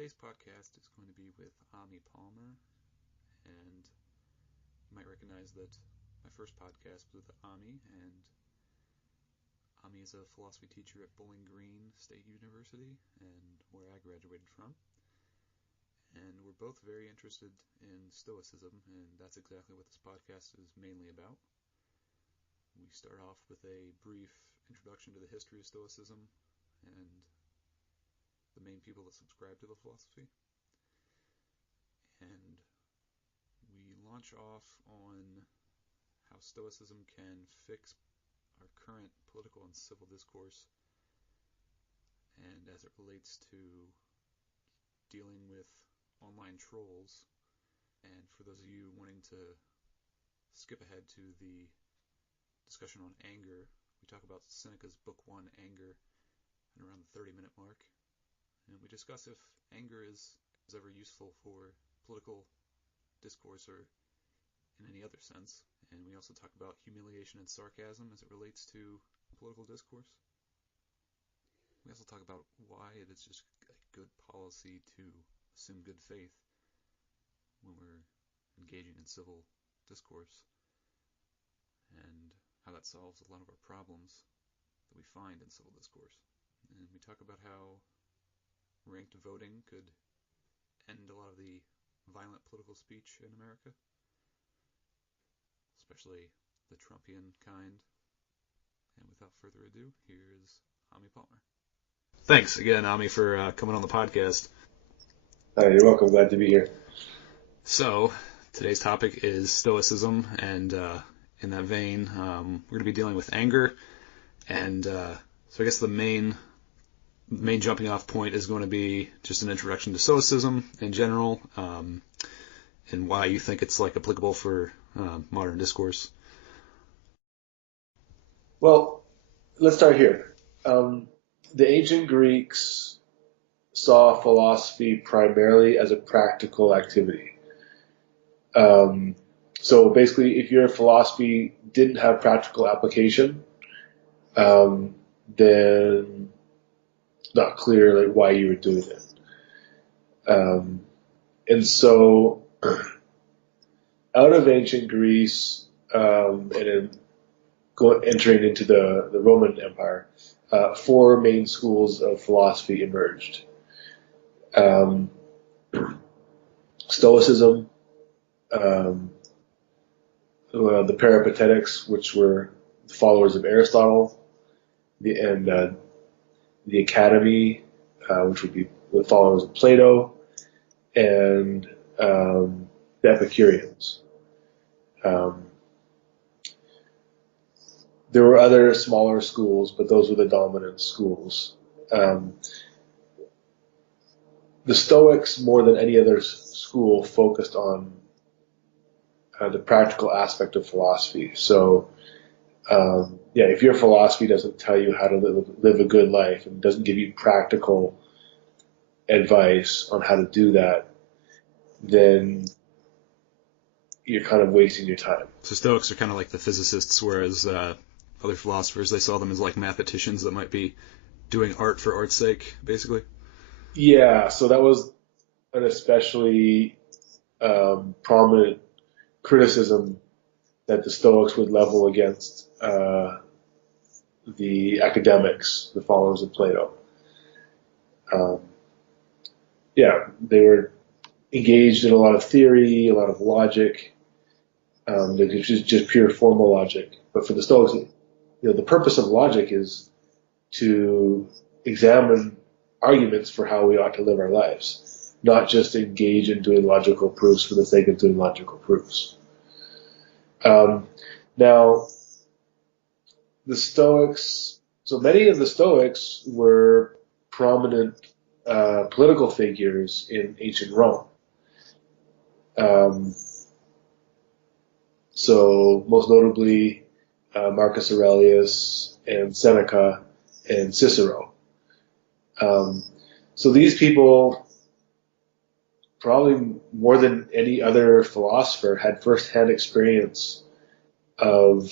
Today's podcast is going to be with Ami Palmer, and you might recognize that my first podcast was with Ami, and Ami is a philosophy teacher at Bowling Green State University, and where I graduated from. And we're both very interested in Stoicism, and that's exactly what this podcast is mainly about. We start off with a brief introduction to the history of Stoicism and the main people that subscribe to the philosophy. And we launch off on how Stoicism can fix our current political and civil discourse, and as it relates to dealing with online trolls. And for those of you wanting to skip ahead to the discussion on anger, we talk about Seneca's Book 1, Anger, at around the 30-minute mark. And we discuss if anger is ever useful for political discourse or in any other sense. And we also talk about humiliation and sarcasm as it relates to political discourse. We also talk about why it is just a good policy to assume good faith when we're engaging in civil discourse, and how that solves a lot of our problems that we find in civil discourse. And we talk about how ranked voting could end a lot of the violent political speech in America, especially the Trumpian kind. And without further ado, here is Ami Palmer. Thanks again, Ami, for coming on the podcast. You're welcome. Glad to be here. So, today's topic is Stoicism, and in that vein, we're going to be dealing with anger. And so I guess the main jumping off point is going to be just an introduction to Stoicism in general, and why you think it's applicable for modern discourse. Well, let's start here. The ancient Greeks saw philosophy primarily as a practical activity. So basically, if your philosophy didn't have practical application, then not clear why you were doing it. And so out of ancient Greece, and then entering into the Roman Empire, four main schools of philosophy emerged. Stoicism, the Peripatetics, which were the followers of Aristotle, and the Academy, which would be the followers of Plato, and the Epicureans. There were other smaller schools, but those were the dominant schools. The Stoics, more than any other school, focused on the practical aspect of philosophy. So, if your philosophy doesn't tell you how to live a good life and doesn't give you practical advice on how to do that, then you're kind of wasting your time. So Stoics are kind of like the physicists, whereas other philosophers, they saw them as like mathematicians that might be doing art for art's sake, basically. Yeah, so that was an especially prominent criticism that the Stoics would level against the academics, the followers of Plato. They were engaged in a lot of theory, a lot of logic, just pure formal logic. But for the Stoics, the purpose of logic is to examine arguments for how we ought to live our lives, not just engage in doing logical proofs for the sake of doing logical proofs. Now, the Stoics, so many of the Stoics were prominent political figures in ancient Rome. So most notably Marcus Aurelius and Seneca and Cicero. So these people, probably more than any other philosopher, had first-hand experience of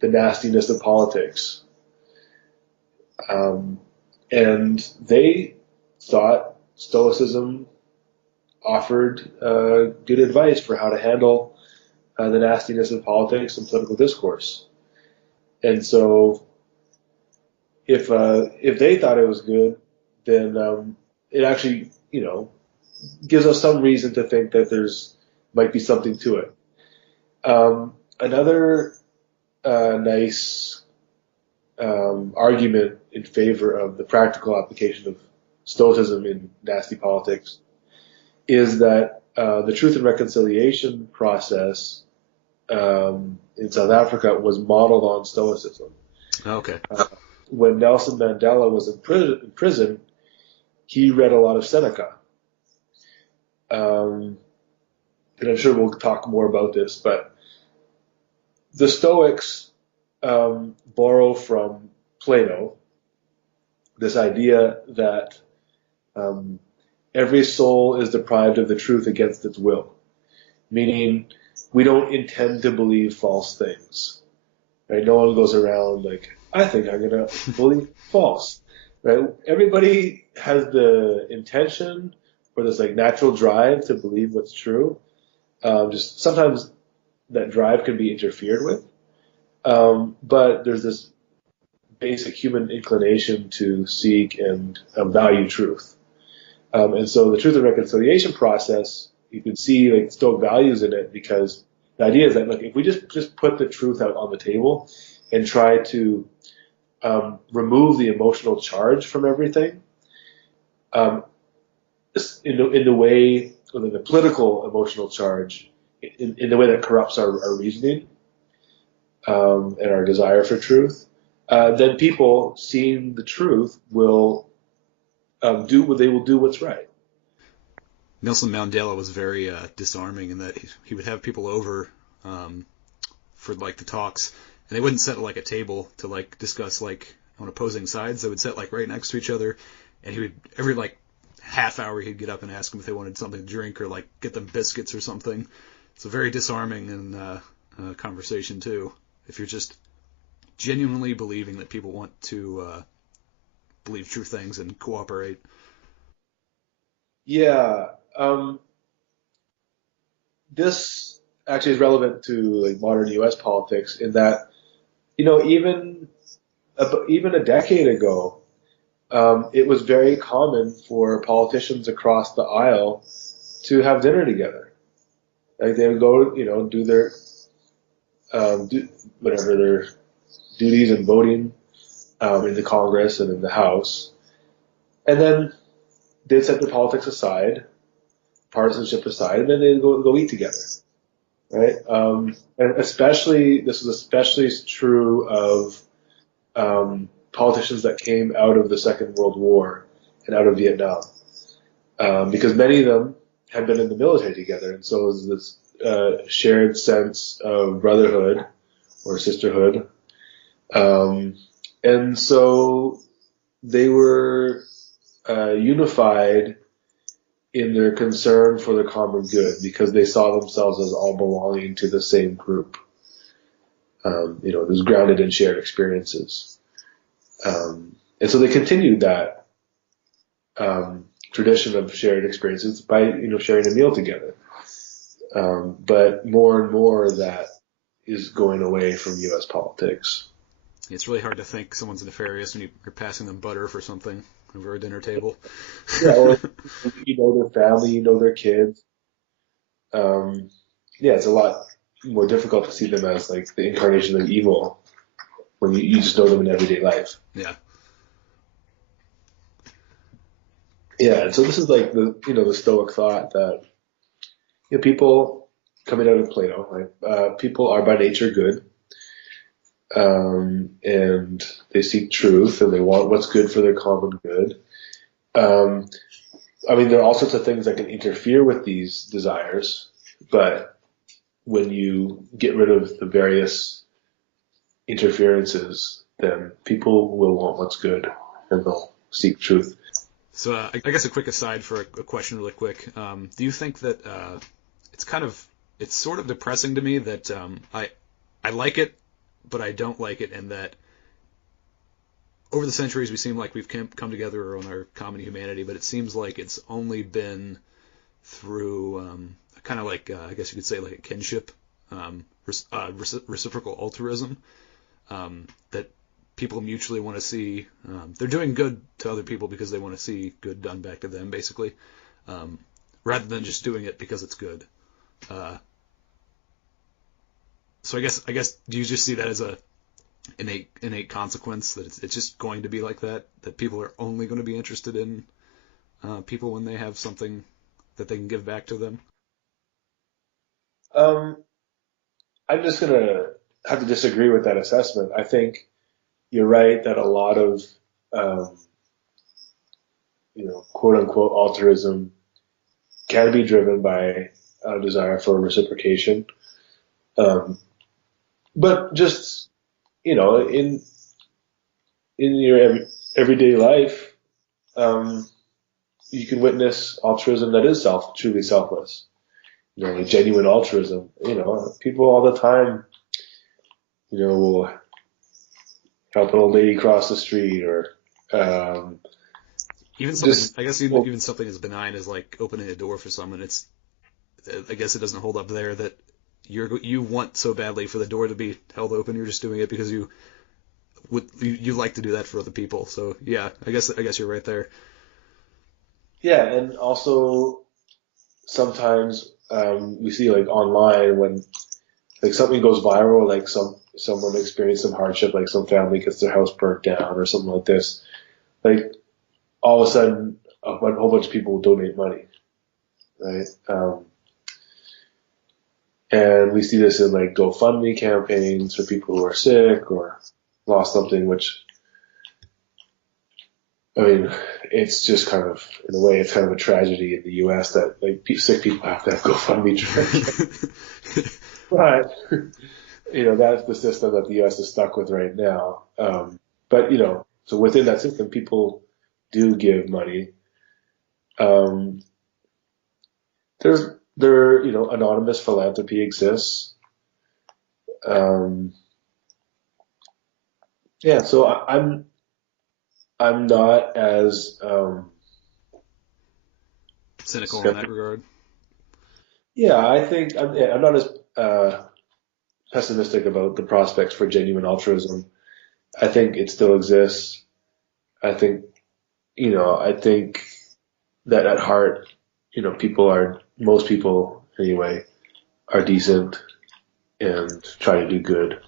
the nastiness of politics. And they thought Stoicism offered good advice for how to handle the nastiness of politics and political discourse. And so, if they thought it was good, then it actually, gives us some reason to think that there's might be something to it. Another nice argument in favor of the practical application of Stoicism in nasty politics is that the Truth and Reconciliation process in South Africa was modeled on Stoicism. Okay. When Nelson Mandela was in prison, he read a lot of Seneca. And I'm sure we'll talk more about this, but the Stoics borrow from Plato this idea that every soul is deprived of the truth against its will, meaning we don't intend to believe false things. Right? No one goes around like, I think I'm going to believe false. Right? Everybody has the intention or this like natural drive to believe what's true. Just sometimes that drive can be interfered with. But there's this basic human inclination to seek and value truth. And so the Truth and Reconciliation process, you can see like Stoic values in it, because the idea is that, look, if we just put the truth out on the table and try to remove the emotional charge from everything, in the way, or the political emotional charge, in the way that corrupts our reasoning and our desire for truth, then people seeing the truth will do what's right. Nelson Mandela was very disarming in that he would have people over for like the talks, and they wouldn't set like a table to like discuss like on opposing sides. They would sit like right next to each other, and he would every like half hour he'd get up and ask them if they wanted something to drink or like get them biscuits or something. It's a very disarming and conversation too. If you're just genuinely believing that people want to believe true things and cooperate. Yeah. This actually is relevant to like modern U.S. politics in that, even a decade ago, it was very common for politicians across the aisle to have dinner together. Like they would go, do their whatever their duties and voting in the Congress and in the House, and then they'd set their politics aside, partisanship aside, and then they'd go eat together, right? And this was especially true of politicians that came out of the Second World War and out of Vietnam, because many of them had been in the military together, and so it was this shared sense of brotherhood or sisterhood, and so they were unified in their concern for the common good, because they saw themselves as all belonging to the same group. It was grounded in shared experiences. And so they continued that tradition of shared experiences by, sharing a meal together. But more and more that is going away from U.S. politics. It's really hard to think someone's nefarious when you're passing them butter for something over a dinner table. Yeah, or their family, their kids. It's a lot more difficult to see them as like the incarnation of evil when you just know them in everyday life. Yeah. Yeah, and so this is like the Stoic thought that people coming out of Plato, right? People are by nature good, and they seek truth and they want what's good for their common good. There are all sorts of things that can interfere with these desires, but when you get rid of the various interferences, then people will want what's good and they'll seek truth. So I guess a quick aside for a question really quick. Do you think that it's sort of depressing to me that I like it, but I don't like it, and that over the centuries we seem like we've come together on our common humanity, but it seems like it's only been through kind of like I guess you could say like a kinship, reciprocal altruism, that people mutually want to see they're doing good to other people because they want to see good done back to them, basically, rather than just doing it because it's good. So I guess do you just see that as a innate consequence that it's just going to be like that people are only going to be interested in people when they have something that they can give back to them? Um, I'm just gonna have to disagree with that assessment. I think you're right that a lot of um, quote unquote altruism can be driven by a desire for reciprocation. Um, but just in your everyday life, um, you can witness altruism that is truly selfless. Like genuine altruism. People all the time, will help an old lady cross the street, or Even something, just I guess, even something as benign as like opening a door for someone. I guess it doesn't hold up there that you want so badly for the door to be held open. You're just doing it because you like to do that for other people. So yeah, I guess you're right there. yeah, and also sometimes we see like online when like something goes viral, like someone experienced some hardship, like some family gets their house burnt down or something like this. Like all of a sudden, whole bunch of people will donate money, right? And we see this in like GoFundMe campaigns for people who are sick or lost something, which, I mean, it's just kind of, in a way, it's kind of a tragedy in the U.S. that like sick people have to have GoFundMe. But, that's the system that the U.S. is stuck with right now. But, so within that system, people do give money. Um, anonymous philanthropy exists. Um, yeah, so I'm not as Cynical in that skeptical. regard. Yeah, I think I'm not as pessimistic about the prospects for genuine altruism. I think it still exists. I think I think that at heart, most people anyway, are decent and try to do good. The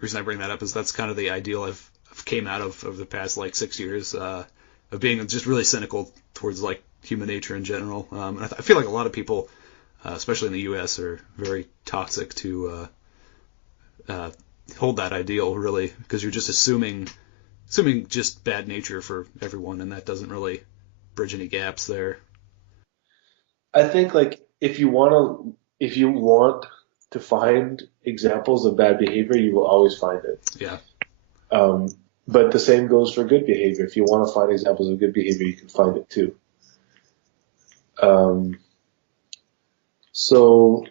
reason I bring that up is that's kind of the ideal I've came out of over the past like 6 years, of being just really cynical towards like human nature in general. And I feel like a lot of people, especially in the U.S., are very toxic to uh, hold that ideal, really, because you're just assuming just bad nature for everyone, and that doesn't really bridge any gaps there. I think like if you want to find examples of bad behavior, you will always find it. Yeah. Um, but the same goes for good behavior. If you want to find examples of good behavior, you can find it too. Um, so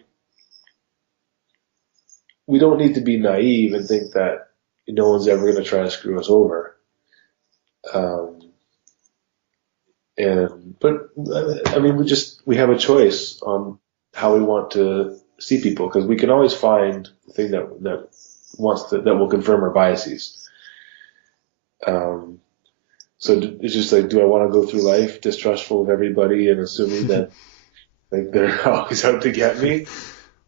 we don't need to be naive and think that no one's ever going to try to screw us over. Um, but I mean, we have a choice on how we want to see people, because we can always find the thing that will confirm our biases. Um, so it's just like, do I want to go through life distrustful of everybody and assuming that like they're always out to get me,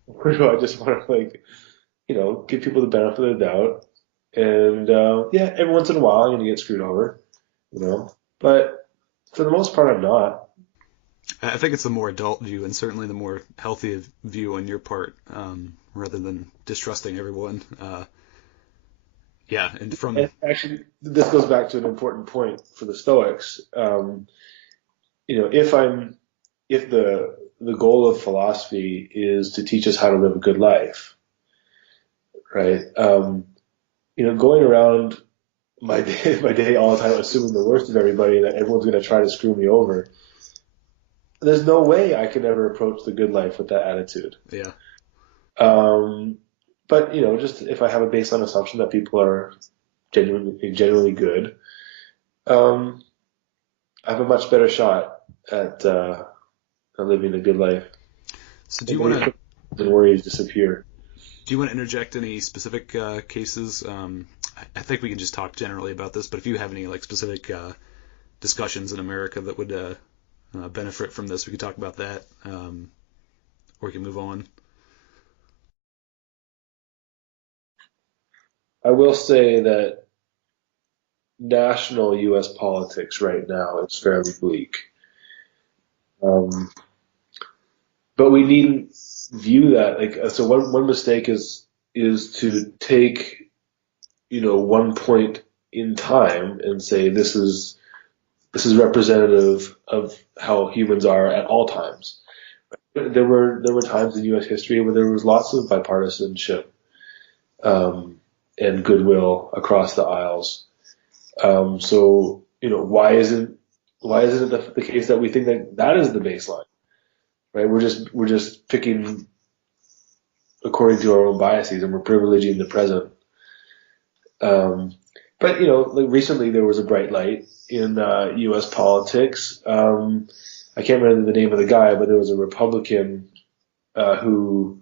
or do I just want to like give people the benefit of the doubt? And yeah, every once in a while I'm gonna get screwed over, but for the most part I'm not. I think it's the more adult view, and certainly the more healthy view on your part, rather than distrusting everyone. Yeah, and from And actually, this goes back to an important point for the Stoics. If the goal of philosophy is to teach us how to live a good life, right? Going around my day all the time assuming the worst of everybody and that everyone's going to try to screw me over. There's no way I can ever approach the good life with that attitude. yeah, Um, but just if I have a baseline assumption that people are genuinely good, Um, I have a much better shot at living a good life. So And the worries disappear. do you want to interject any specific cases? I think we can just talk generally about this, but if you have any like specific discussions in America that would benefit from this, we could talk about that, or we can move on. I will say that national U.S. politics right now is fairly bleak. Um, but we needn't view that like so. One mistake is to take one point in time and say this is representative of how humans are at all times. There were times in U.S. history where there was lots of bipartisanship um, and goodwill across the aisles. So why isn't it the case that we think that is the baseline, right? We're just picking according to our own biases, and we're privileging the present. Um, but like recently there was a bright light in U.S. politics. I can't remember the name of the guy, but there was a Republican who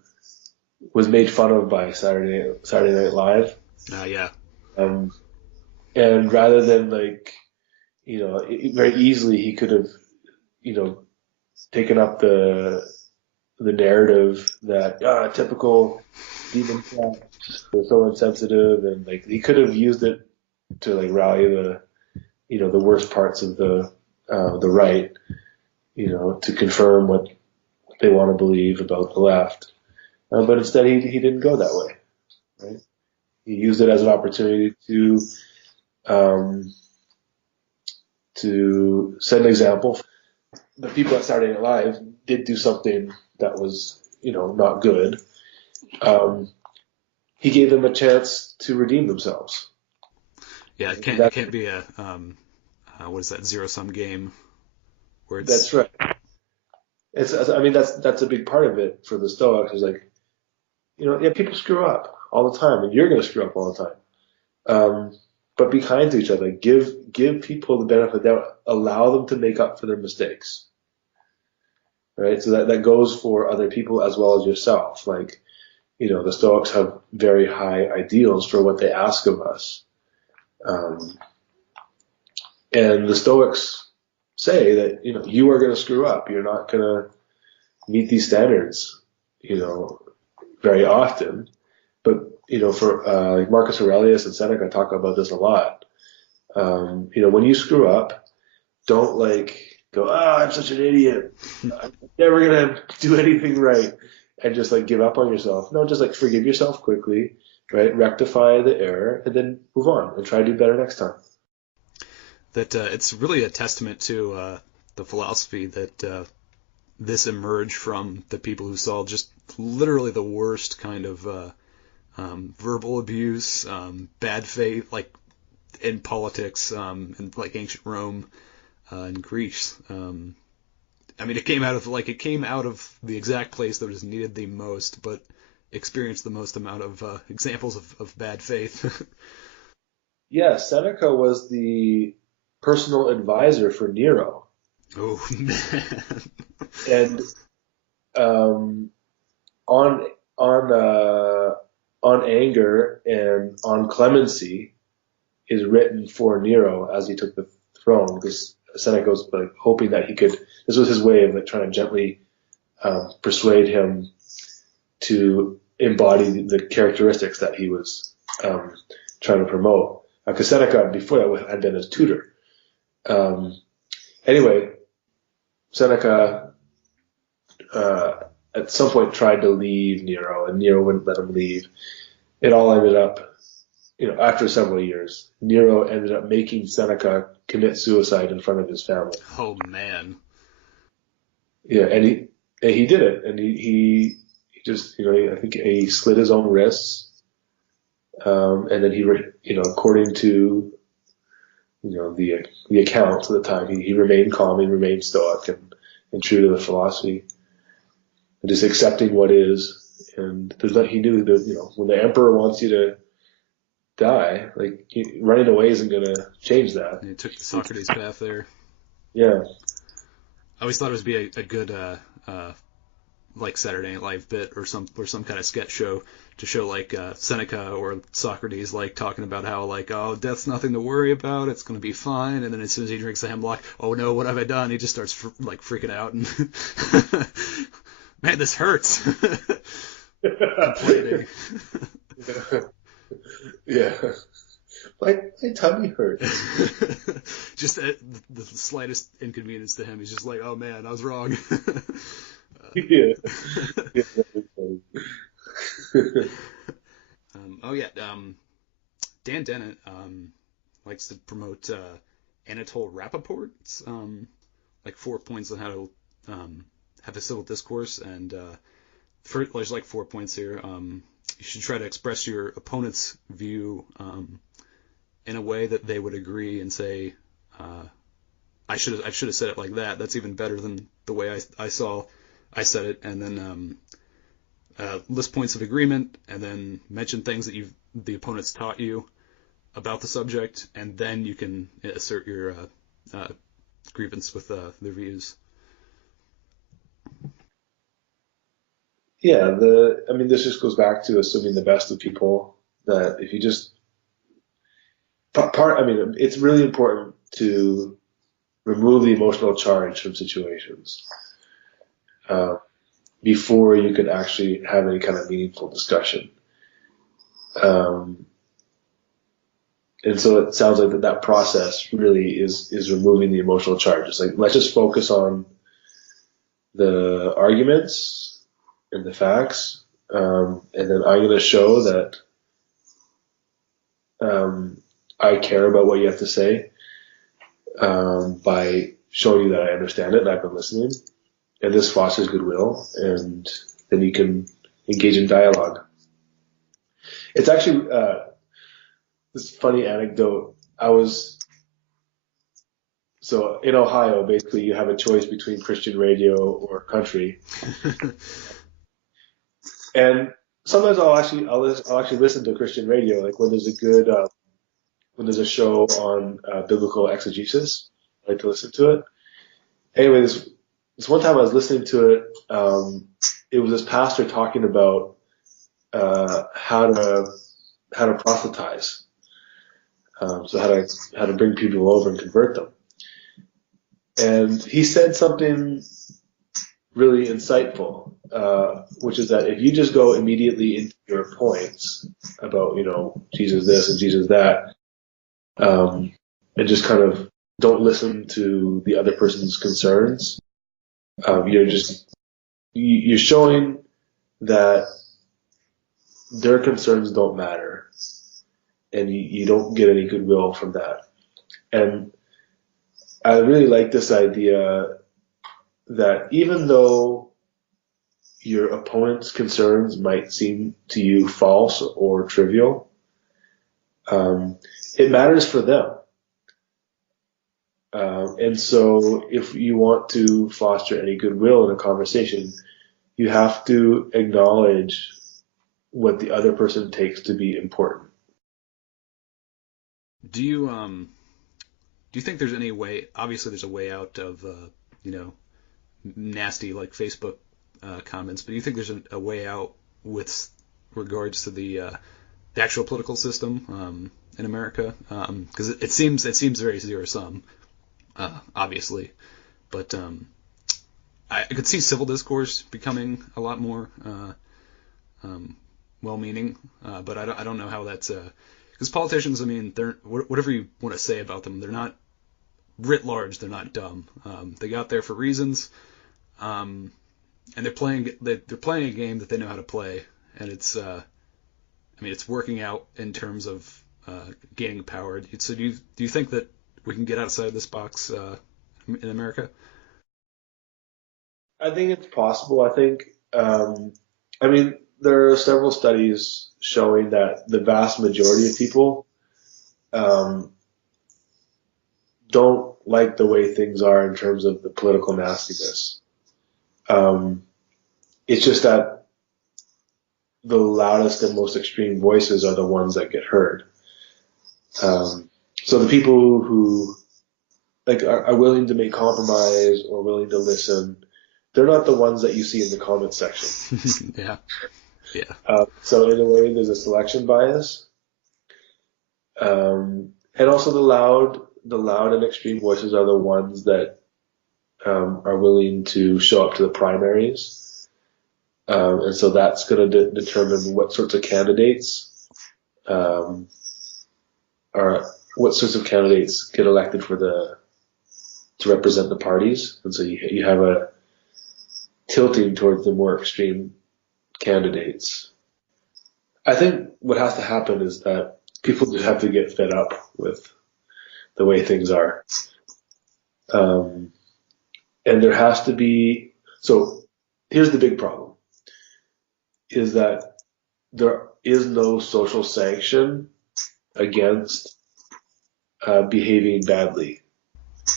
was made fun of by Saturday Night Live. Yeah. Um, and rather than like, very easily he could have, you know, taken up the narrative that typical Democrats are so insensitive, and like he could have used it to like rally the worst parts of the right, to confirm what they want to believe about the left. But instead he didn't go that way, right? He used it as an opportunity um, to set an example. The people at Saturday Night Live did do something that was, not good. Um, he gave them a chance to redeem themselves. Yeah, it can't be a what is that, zero sum game where it's That's right. I mean, that's a big part of it for the Stoics. Is like, yeah, people screw up all the time, and you're going to screw up all the time. But be kind to each other. Give people the benefit of the doubt. Allow them to make up for their mistakes. Right? So that goes for other people as well as yourself. Like, the Stoics have very high ideals for what they ask of us. Um, and the Stoics say that, you are going to screw up. You're not going to meet these standards, very often. But, for like Marcus Aurelius and Seneca talk about this a lot. When you screw up, don't like go, I'm such an idiot. I'm never going to do anything right. And just like give up on yourself. No, just like forgive yourself quickly, right? Rectify the error and then move on and try to do better next time. that it's really a testament to the philosophy that this emerged from the people who saw just literally the worst kind of verbal abuse, bad faith, like in politics, in like ancient Rome and Greece. I mean, it came out of the exact place that was needed the most, but experienced the most amount of examples of bad faith. Yeah, Seneca was the personal advisor for Nero. Oh man. And um, on on uh, on anger and on clemency is written for Nero as he took the throne, because Seneca was like hoping that he could. This was his way of like trying to gently persuade him to embody the characteristics that he was trying to promote. Because Seneca before that had been his tutor. Um, anyway, Seneca at some point tried to leave Nero, and Nero wouldn't let him leave. It all ended up, after several years, Nero ended up making Seneca commit suicide in front of his family. Oh man. Yeah, and he did it, and he just, I think he slit his own wrists, and then according to, the accounts at the time, he remained calm, he remained stoic and true to the philosophy, and just accepting what is. And he knew that, when the emperor wants you die. Like running away isn't going to change that. And he took the Socrates path there. Yeah. I always thought it would be a good like Saturday Night Live bit or some kind of sketch show to show like Seneca or Socrates like talking about how like, oh, death's nothing to worry about, it's gonna be fine, and then as soon as he drinks the hemlock, oh no, what have I done? He just starts like freaking out and man, this hurts. Complaining. Yeah. My tummy hurts. Just the slightest inconvenience to him, he's just like, oh man, I was wrong. Yeah. Yeah, Oh yeah, Dan Dennett likes to promote Anatole Rappaport's like 4 points on how to have a civil discourse, and there's like 4 points here. You should try to express your opponent's view in a way that they would agree and say, I should have said it like that. That's even better than the way I said it, and then list points of agreement, and then mention things that the opponent's taught you about the subject, and then you can assert your grievance with their views. Yeah, I mean, this just goes back to assuming the best of people. That if you just I mean, it's really important to remove the emotional charge from situations uh, before you can actually have any kind of meaningful discussion. Um, and so it sounds like that process really is removing the emotional charge. It's like, let's just focus on the arguments and the facts, and then I'm going to show that I care about what you have to say by showing you that I understand it and I've been listening. And this fosters goodwill, and then you can engage in dialogue. It's actually this funny anecdote. So in Ohio, basically, you have a choice between Christian radio or country, and sometimes I'll actually listen to Christian radio, like when there's when there's a show on biblical exegesis. I like to listen to it. Anyway, this one time I was listening to it. It was this pastor talking about how to proselytize, so how to bring people over and convert them. And he said something really insightful, which is that if you just go immediately into your points about, Jesus this and Jesus that, and just kind of don't listen to the other person's concerns, you're showing that their concerns don't matter, and you don't get any goodwill from that. And I really like this idea that even though your opponent's concerns might seem to you false or trivial, it matters for them. And so if you want to foster any goodwill in a conversation, you have to acknowledge what the other person takes to be important. Do you think there's any way? Obviously, there's a way out of nasty like Facebook comments, but do you think there's a way out with regards to the actual political system in America? Because it seems very zero sum, obviously, but I could see civil discourse becoming a lot more well-meaning, but I don't know how that's because politicians, I mean, they're whatever you want to say about them, they're not writ large, they're not dumb. They got there for reasons, and they're playing a game that they know how to play, and it's it's working out in terms of gaining power. So do you think that we can get outside this box in America? I think it's possible. I think, there are several studies showing that the vast majority of people don't like the way things are in terms of the political nastiness. It's just that the loudest and most extreme voices are the ones that get heard. So the people who like are willing to make compromise or willing to listen, they're not the ones that you see in the comments section. Yeah. Yeah. So in a way, there's a selection bias, and also the loud and extreme voices are the ones that are willing to show up to the primaries, and so that's going to determine what sorts of candidates um, are what sorts of candidates get elected to represent the parties, and so you have a tilting towards the more extreme candidates. I think what has to happen is that people just have to get fed up with the way things are. Um, and there has to be, so here's the big problem, is that there is no social sanction against behaving badly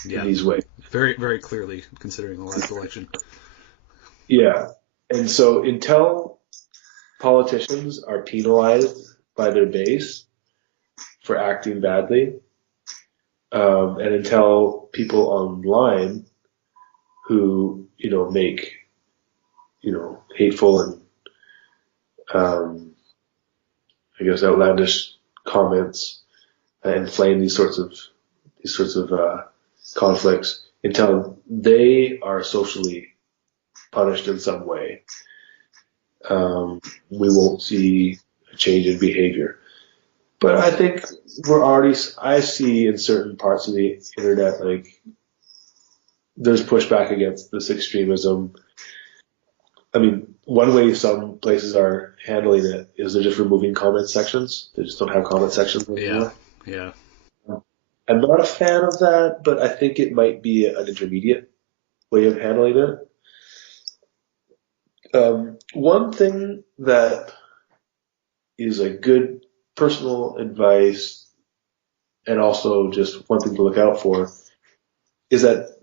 in these ways. Very, very clearly, considering the last election. Yeah. And so until politicians are penalized by their base for acting badly, and until people online who, make, hateful and, I guess, outlandish comments and inflame these sorts of conflicts, until they are socially punished in some way, we won't see a change in behavior. But I think I see in certain parts of the internet, like, there's pushback against this extremism. I mean, one way some places are handling it is they're just removing comment sections. They just don't have comment sections anymore. Yeah. I'm not a fan of that, but I think it might be an intermediate way of handling it. One thing that is a good personal advice, and also just one thing to look out for, is that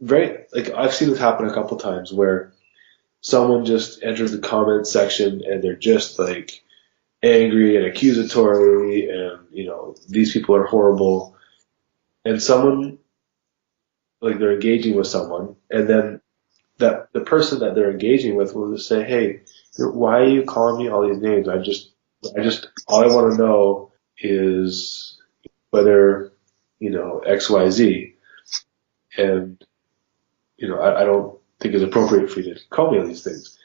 I've seen this happen a couple times where someone just enters the comment section and they're just like angry and accusatory and, these people are horrible. And someone, like, they're engaging with someone, and then that the person that they're engaging with will just say, "Hey, why are you calling me all these names? All I want to know is whether, X, Y, Z. And, I don't think it's appropriate for you to call me all these things."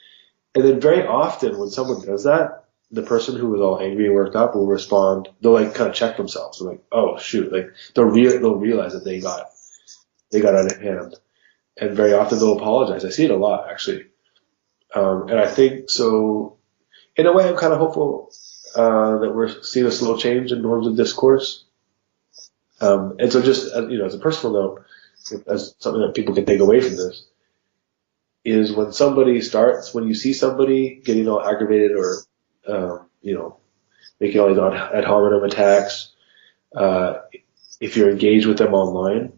And then very often when someone does that, the person who was all angry and worked up will respond. They'll like kind of check themselves. They're like, "Oh shoot!" Like they'll realize that they got out of hand. And very often they'll apologize. I see it a lot, actually. And I think so. In a way, I'm kind of hopeful that we're seeing a slow change in norms of discourse. And so, just as a personal note, as something that people can take away from this, is when you see somebody getting all aggravated or, making all these ad hominem attacks, if you're engaged with them online,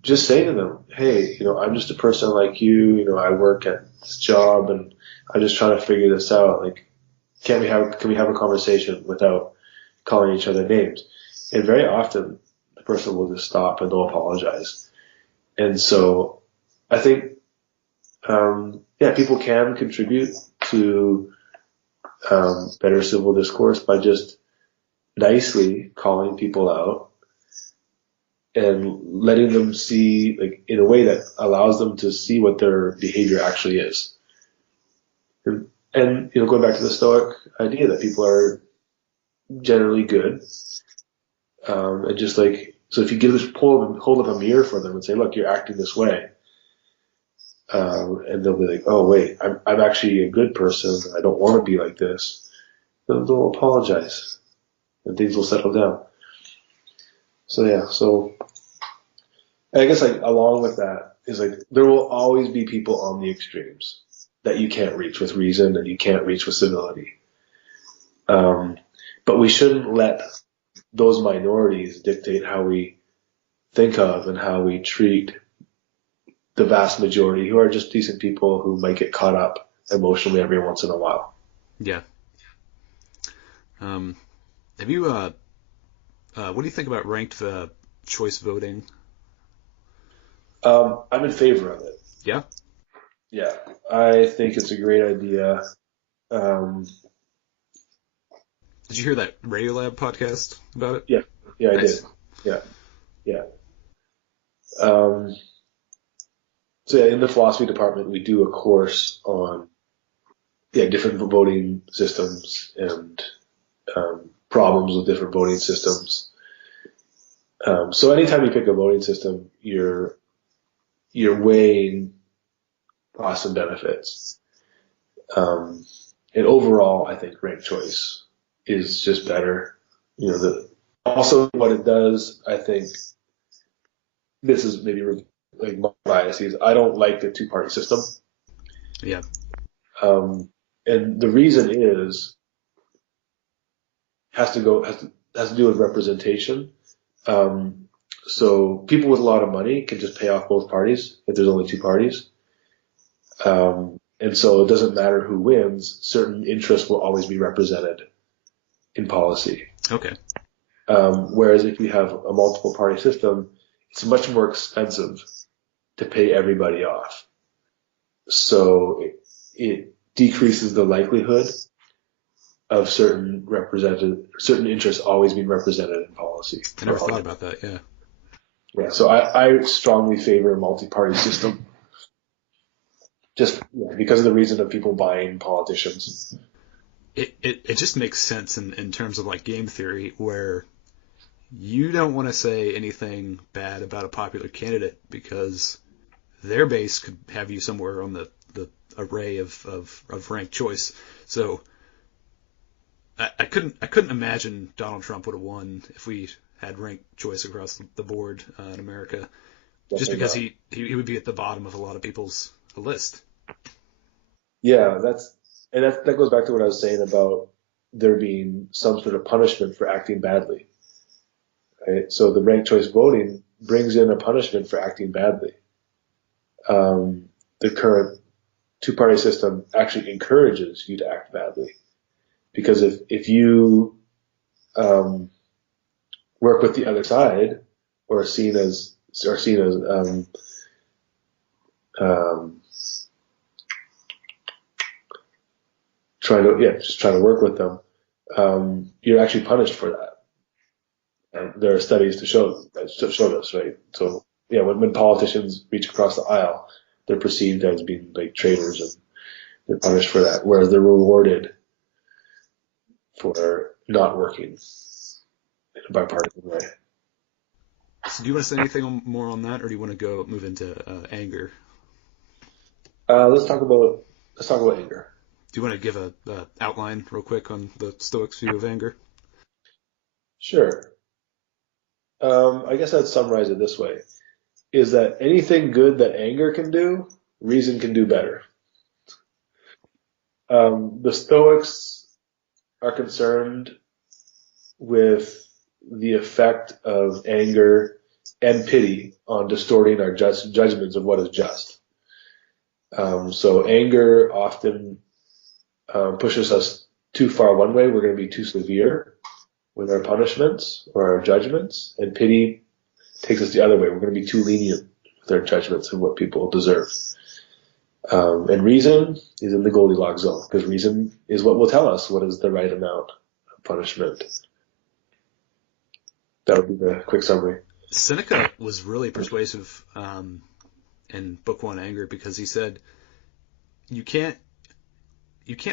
just say to them, "Hey, I'm just a person like you. I work at this job and I'm just trying to figure this out. Like, can we have a conversation without calling each other names?" And very often the person will just stop and they'll apologize. And so I think, people can contribute to better civil discourse by just nicely calling people out and letting them see, like, in a way that allows them to see what their behavior actually is. And going back to the Stoic idea that people are generally good, and just like, so if you hold up a mirror for them and say, "Look, you're acting this way," and they'll be like, "Oh wait, I'm actually a good person. I don't want to be like this." They'll apologize, and things will settle down. So yeah, I guess, like, along with that is, like, there will always be people on the extremes that you can't reach with reason and you can't reach with civility. But we shouldn't let those minorities dictate how we think of and how we treat the vast majority, who are just decent people who might get caught up emotionally every once in a while. Yeah. Have you What do you think about ranked choice voting? I'm in favor of it. Yeah. Yeah, I think it's a great idea. Um, Did you hear that Radiolab podcast about it? yeah, yeah, I did. Nice. Yeah, yeah. Um, so yeah, in the philosophy department, we do a course on different voting systems and problems with different voting systems. So anytime you pick a voting system, you're weighing costs and benefits. And overall, I think ranked choice is just better. Also what it does, I think, this is maybe like my biases. I don't like the two-party system. Yeah. Um, and the reason has to do with representation. Um, so people with a lot of money can just pay off both parties if there's only two parties. And so it doesn't matter who wins, certain interests will always be represented in policy. Okay. Whereas if you have a multiple party system, it's much more expensive to pay everybody off. So it decreases the likelihood of certain interests always being represented in policy. I never thought about that. Yeah. Yeah, so I strongly favor a multi-party system, just because of the reason of people buying politicians. It just makes sense in terms of like game theory, where you don't want to say anything bad about a popular candidate because their base could have you somewhere on the array of ranked choice. So I couldn't imagine Donald Trump would have won if we had ranked choice across the board in America, just because he would be at the bottom of a lot of people's list. Yeah, that goes back to what I was saying about there being some sort of punishment for acting badly. Right? So the ranked choice voting brings in a punishment for acting badly. The current two-party system actually encourages you to act badly, because if you work with the other side, or seen as um, trying to work with them, you're actually punished for that. And there are studies to show this, right? So yeah, when politicians reach across the aisle, they're perceived as being like traitors, and they're punished for that, whereas they're rewarded for not working in a bipartisan way. So do you want to say anything more on that, or do you want to move into anger? Let's talk about anger. Do you want to give a outline real quick on the Stoics' view of anger? Sure. I guess I'd summarize it this way: is that anything good that anger can do, reason can do better. The Stoics are concerned with the effect of anger and pity on distorting our judgments of what is just. So anger often pushes us too far one way. We're going to be too severe with our punishments or our judgments, and pity takes us the other way. We're going to be too lenient with our judgments of what people deserve. And reason is in the Goldilocks zone, because reason is what will tell us what is the right amount of punishment. That would be the quick summary. Seneca was really persuasive in Book One, Anger, because he said you can't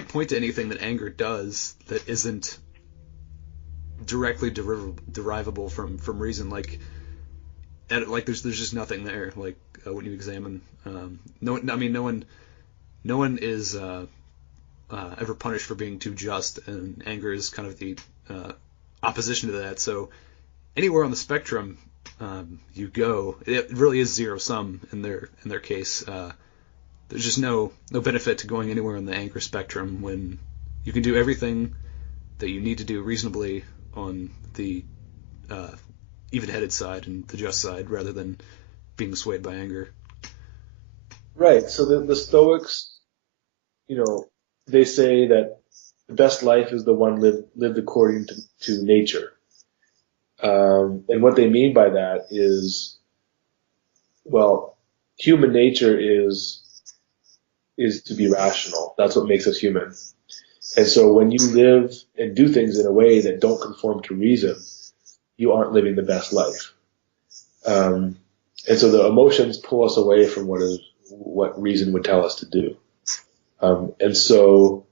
point to anything that anger does that isn't directly derivable from reason. Like there's just nothing there. Like when you examine, no one is ever punished for being too just, and anger is kind of the opposition to that. So anywhere on the spectrum you go, it really is zero sum in their case. There's just no benefit to going anywhere on the anger spectrum when you can do everything that you need to do reasonably on the even-headed side and the just side, rather than being swayed by anger. Right. So the Stoics, they say that the best life is the one lived according to nature. And what they mean by that is, well, human nature is to be rational. That's what makes us human. And so when you live and do things in a way that don't conform to reason, you aren't living the best life. Um, and so the emotions pull us away from what reason would tell us to do. And so,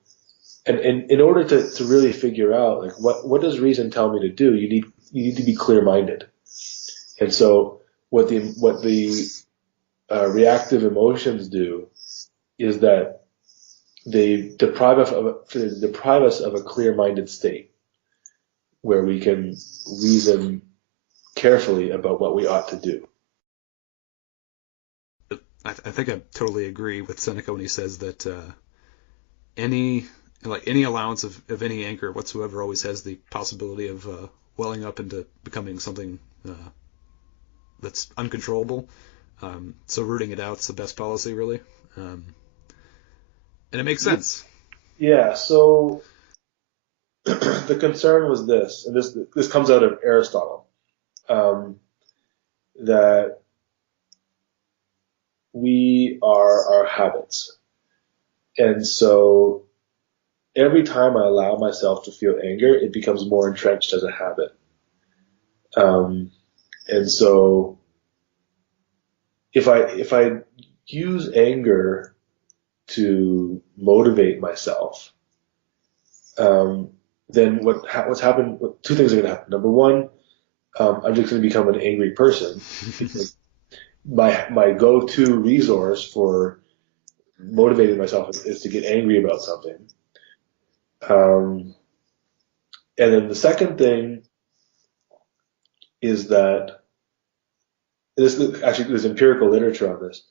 and in order to really figure out like what does reason tell me to do, you need to be clear-minded. And so what the reactive emotions do is that they deprive us of a clear-minded state where we can reason carefully about what we ought to do. I think I totally agree with Seneca when he says that any any allowance of any anger whatsoever always has the possibility of welling up into becoming something that's uncontrollable. So rooting it out is the best policy, really, and it makes sense. Yeah. So the concern was this, and this comes out of Aristotle, um, that we are our habits, and so every time I allow myself to feel anger, it becomes more entrenched as a habit. Um, and so if I use anger to motivate myself, um, then what's happened? Two things are going to happen. Number one, I'm just going to become an angry person because my go-to resource for motivating myself is to get angry about something. Um, and then the second thing is that actually there's empirical literature on this,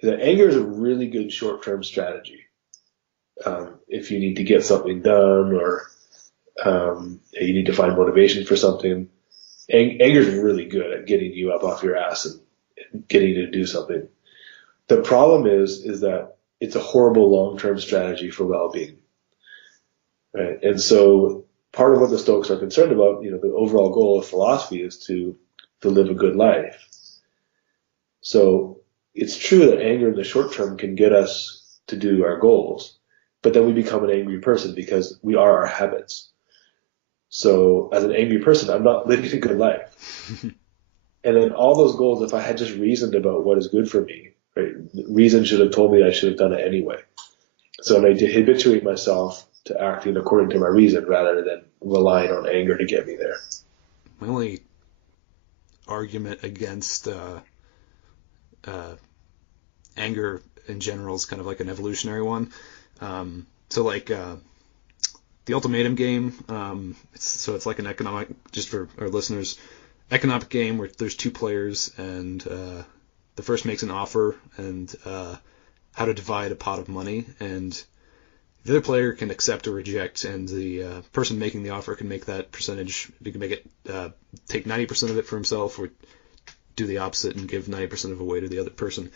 is that anger is a really good short-term strategy. If you need to get something done or you need to find motivation for something, anger is really good at getting you up off your ass and getting you to do something. The problem is that it's a horrible long-term strategy for well-being, right? And so part of what the Stoics are concerned about, the overall goal of philosophy is to live a good life. So it's true that anger in the short term can get us to do our goals, but then we become an angry person because we are our habits. So as an angry person, I'm not living a good life. And then all those goals, if I had just reasoned about what is good for me, right, reason should have told me I should have done it anyway. So I need to habituate myself to acting according to my reason rather than relying on anger to get me there. My only argument against uh, anger in general is kind of like an evolutionary one. So like the ultimatum game, it's like an economic, just for our listeners, economic game where there's two players and the first makes an offer and how to divide a pot of money, and the other player can accept or reject, and the person making the offer can make that percentage. He can make it take 90% of it for himself, or do the opposite and give 90% of it away to the other person.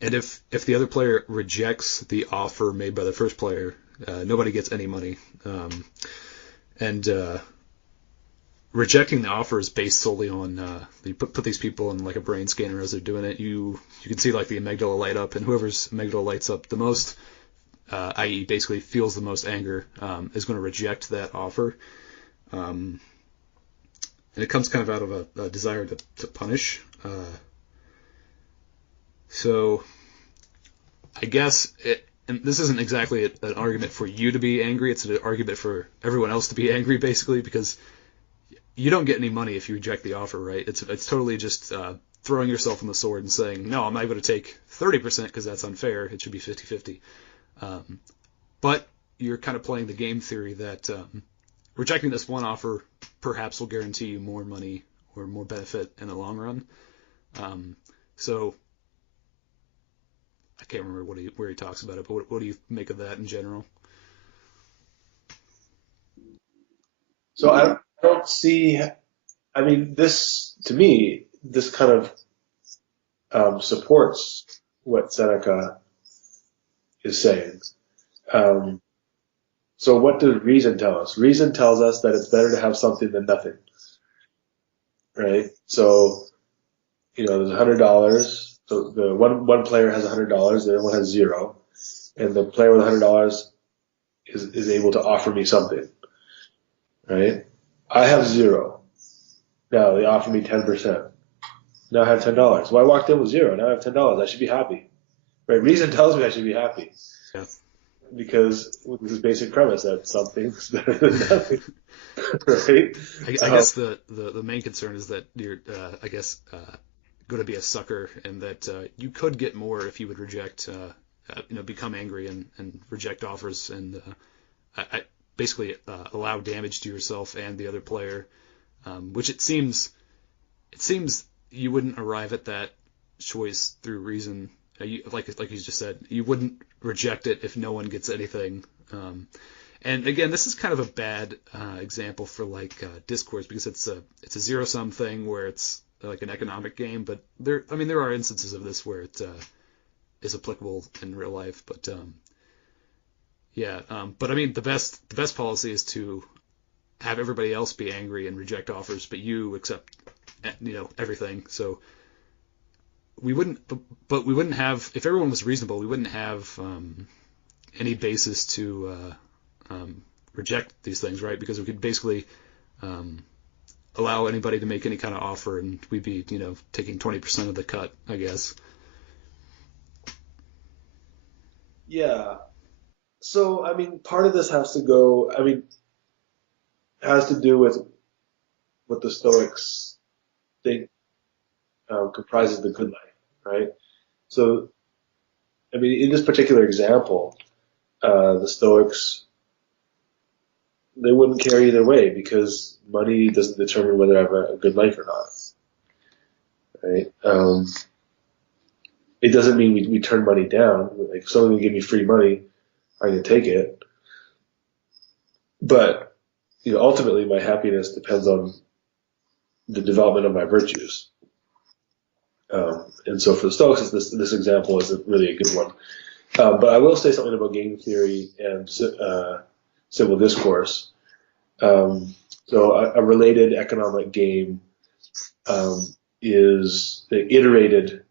And if the other player rejects the offer made by the first player, nobody gets any money. And rejecting the offer is based solely on you put these people in like a brain scanner as they're doing it. You can see like the amygdala light up, and whoever's amygdala lights up the most, i.e. basically feels the most anger, is going to reject that offer. And it comes kind of out of a desire to punish. So I guess and this isn't exactly an argument for you to be angry. It's an argument for everyone else to be angry, basically, because you don't get any money if you reject the offer, right? It's totally just throwing yourself on the sword and saying, no, I'm not going to take 30% because that's unfair. It should be 50-50. But you're kind of playing the game theory that rejecting this one offer perhaps will guarantee you more money or more benefit in the long run. So I can't remember where he talks about it, but what do you make of that in general? So I don't see, I mean, to me, this kind of supports what Seneca is saying. Um, so what does reason tell us? Reason tells us that it's better to have something than nothing. right? So, there's $100. So the one player has $100, the other one has zero, and the player with $100 is able to offer me something, right? I have zero. Now they offer me 10%. Now I have $10. Well, I walked in with zero. Now I have $10. I should be happy, right? Reason tells me I should be happy Yeah. because this is basic premise that something's better than nothing, right? I guess the main concern is that you're, going to be a sucker, and that you could get more if you would reject, become angry and reject offers, and basically allow damage to yourself and the other player, which it seems you wouldn't arrive at that choice through reason. Like you just said, you wouldn't reject it if no one gets anything. And again, this is kind of a bad example for Discourse, because it's a zero sum thing where it's like an economic game. But there are instances of this where it is applicable in real life. But but I mean, the best policy is to have everybody else be angry and reject offers, but you accept everything. So we wouldn't have, if everyone was reasonable, we wouldn't have any basis to reject these things, right? Because we could basically allow anybody to make any kind of offer, and we'd be taking 20% of the cut, I guess. Yeah. So, part of this has to do with what the Stoics think comprises the good life, right? So, in this particular example, the Stoics, they wouldn't care either way because money doesn't determine whether I have a good life or not, right? It doesn't mean we turn money down. Like, if someone can give me free money, I can take it. But, ultimately my happiness depends on the development of my virtues. And so for the Stoics, this example is really a good one. But I will say something about game theory and civil discourse. So a related economic game is the iterated